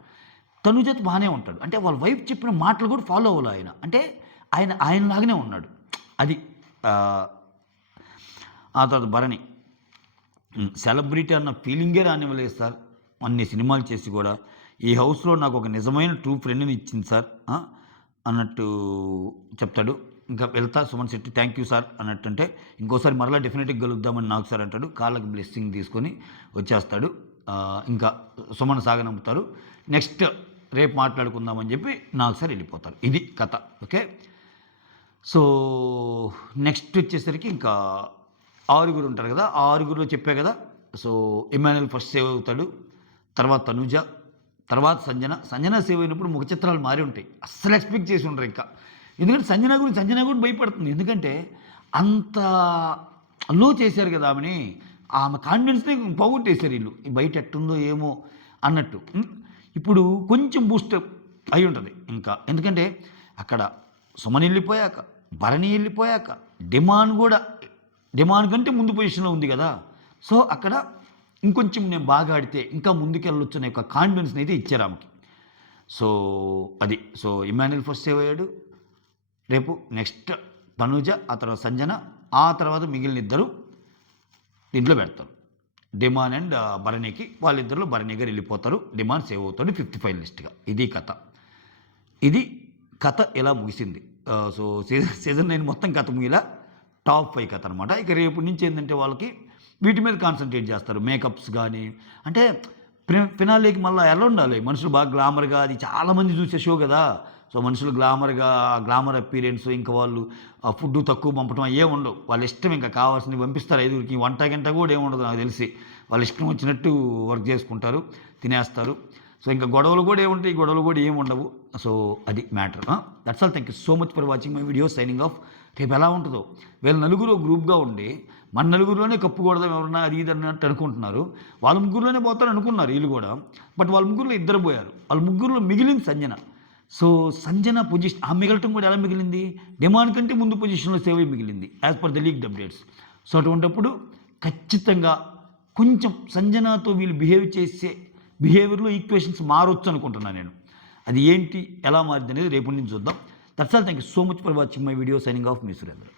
తనుజతో బాగానే ఉంటాడు, అంటే వాళ్ళ వైఫ్ చెప్పిన మాటలు కూడా ఫాలో అవ్వాలి ఆయన, అంటే ఆయనలాగానే ఉన్నాడు అది. ఆ తర్వాత భరణి సెలబ్రిటీ అన్న ఫీలింగే రానివ్వలేదు సార్, అన్ని సినిమాలు చేసి కూడా ఈ హౌస్లో నాకు ఒక నిజమైన ట్రూ ఫ్రెండ్ని ఇచ్చింది సార్ అన్నట్టు చెప్తాడు. ఇంకా వెళ్తా Suman Shetty thank you sir అన్నట్టు. అంటే ఇంకోసారి మరలా డెఫినెట్గా గెలుద్దామని నాకు సార్ అంటాడు. కాళ్ళకి బ్లెస్సింగ్ తీసుకొని వచ్చేస్తాడు. ఇంకా సుమన్ సాగనంపుతారు. నెక్స్ట్ రేపు మాట్లాడుకుందామని చెప్పి నాకు సార్ వెళ్ళిపోతారు. ఇది కథ. ఓకే, సో నెక్స్ట్ వచ్చేసరికి ఇంకా 6 ఉంటారు కదా, 6 చెప్పే కదా. సో ఇమాన్యుల్ ఫస్ట్ సేవ్ అవుతాడు, తర్వాత తనుజ, తర్వాత సంజన సేవ్ అయినప్పుడు ముఖ చిత్రాలు మారి ఉంటాయి. అస్సలు ఎక్స్పెక్ట్ చేసి ఉంటారు ఇంకా, ఎందుకంటే సంజన కూడా భయపడుతుంది. ఎందుకంటే అంత లో చేశారు కదా ఆమెని, ఆమె కాన్ఫిడెన్స్ని పోగొట్టేశారు వీళ్ళు, బయట ఎట్టుందో ఏమో అన్నట్టు. ఇప్పుడు కొంచెం బూస్టప్ అయి ఉంటుంది ఇంకా, ఎందుకంటే అక్కడ సుమన్ వెళ్ళిపోయాక, భరణి వెళ్ళిపోయాక, డిమాండ్ కంటే ముందు పొజిషన్లో ఉంది కదా. సో అక్కడ ఇంకొంచెం నేను బాగా ఆడితే ఇంకా ముందుకెళ్ళొచ్చు అనే ఒక కాన్ఫిడెన్స్ని అయితే ఇచ్చారు ఆమెకి. సో అది. సో ఇమాన్యుల్ ఫస్ట్ సేవ్ అయ్యాడు. రేపు నెక్స్ట్ తనుజ, ఆ తర్వాత సంజన, ఆ తర్వాత మిగిలిన 2 దీంట్లో పెడతారు. డిమాన్ అండ్ భరణికి. వాళ్ళిద్దరిలో భరణి గారు వెళ్ళిపోతారు, డిమాన్ సేవ్ అవుతాడు 5th ఫైనలిస్ట్గా. ఇది కథ. ఇది కథ ఎలా ముగిసింది. సో సీజన్ 9 మొత్తం కథ ముగిలా టాప్ 5 కథ అనమాట. ఇక రేపు నుంచి ఏంటంటే వాళ్ళకి వీటి మీద కాన్సన్ట్రేట్ చేస్తారు. మేకప్స్ కానీ, అంటే ఫినాలేకి మళ్ళీ ఎలా ఉండాలి, మనుషులు బాగా గ్లామర్గా, అది చాలామంది చూసే షో కదా. సో మనుషులు గ్లామర్ అపీరెన్స్, ఇంకా వాళ్ళు ఫుడ్ తక్కువ పంపడం ఏ ఉండవు. వాళ్ళ ఇష్టం, ఇంకా కావాల్సినవి పంపిస్తారు. 5గురికి వంట గంట కూడా ఏముండదు నాకు తెలిసి. వాళ్ళ ఇష్టం వచ్చినట్టు వర్క్ చేసుకుంటారు, తినేస్తారు. సో ఇంకా గొడవలు కూడా ఏముంటాయి, గొడవలు కూడా ఏమి ఉండవు. సో అది matter. That's all. Thank you so much for watching my video. Signing off. రేపు ఎలా ఉంటుందో, వీళ్ళ నలుగురు గ్రూప్గా ఉండి మన నలుగురిలోనే కప్పుకూడదాం ఎవరన్నా అది ఇది అన్నట్టు అనుకుంటున్నారు. వాళ్ళ ముగ్గురులోనే పోతారు అనుకున్నారు వీళ్ళు కూడా. బట్ వాళ్ళ ముగ్గురులో 2 పోయారు. వాళ్ళ ముగ్గురులో మిగిలింది సంజన. సో సంజన పొజిషన్, ఆ మిగలటం కూడా ఎలా మిగిలింది, డిమాండ్ కంటే ముందు పొజిషన్లో సేవ్ అయి మిగిలింది as per the leaked updates. So అటువంటిప్పుడు ఖచ్చితంగా కొంచెం సంజనతో వీళ్ళు బిహేవ్ చేసే బిహేవియర్లో ఈక్వేషన్స్ మారొచ్చు అనుకుంటున్నాను నేను. అది ఏంటి, ఎలా మారింది అనేది రేపు నుంచి చూద్దాం. That's all. Thank you so much for watching my video. Signing off, me Surendra.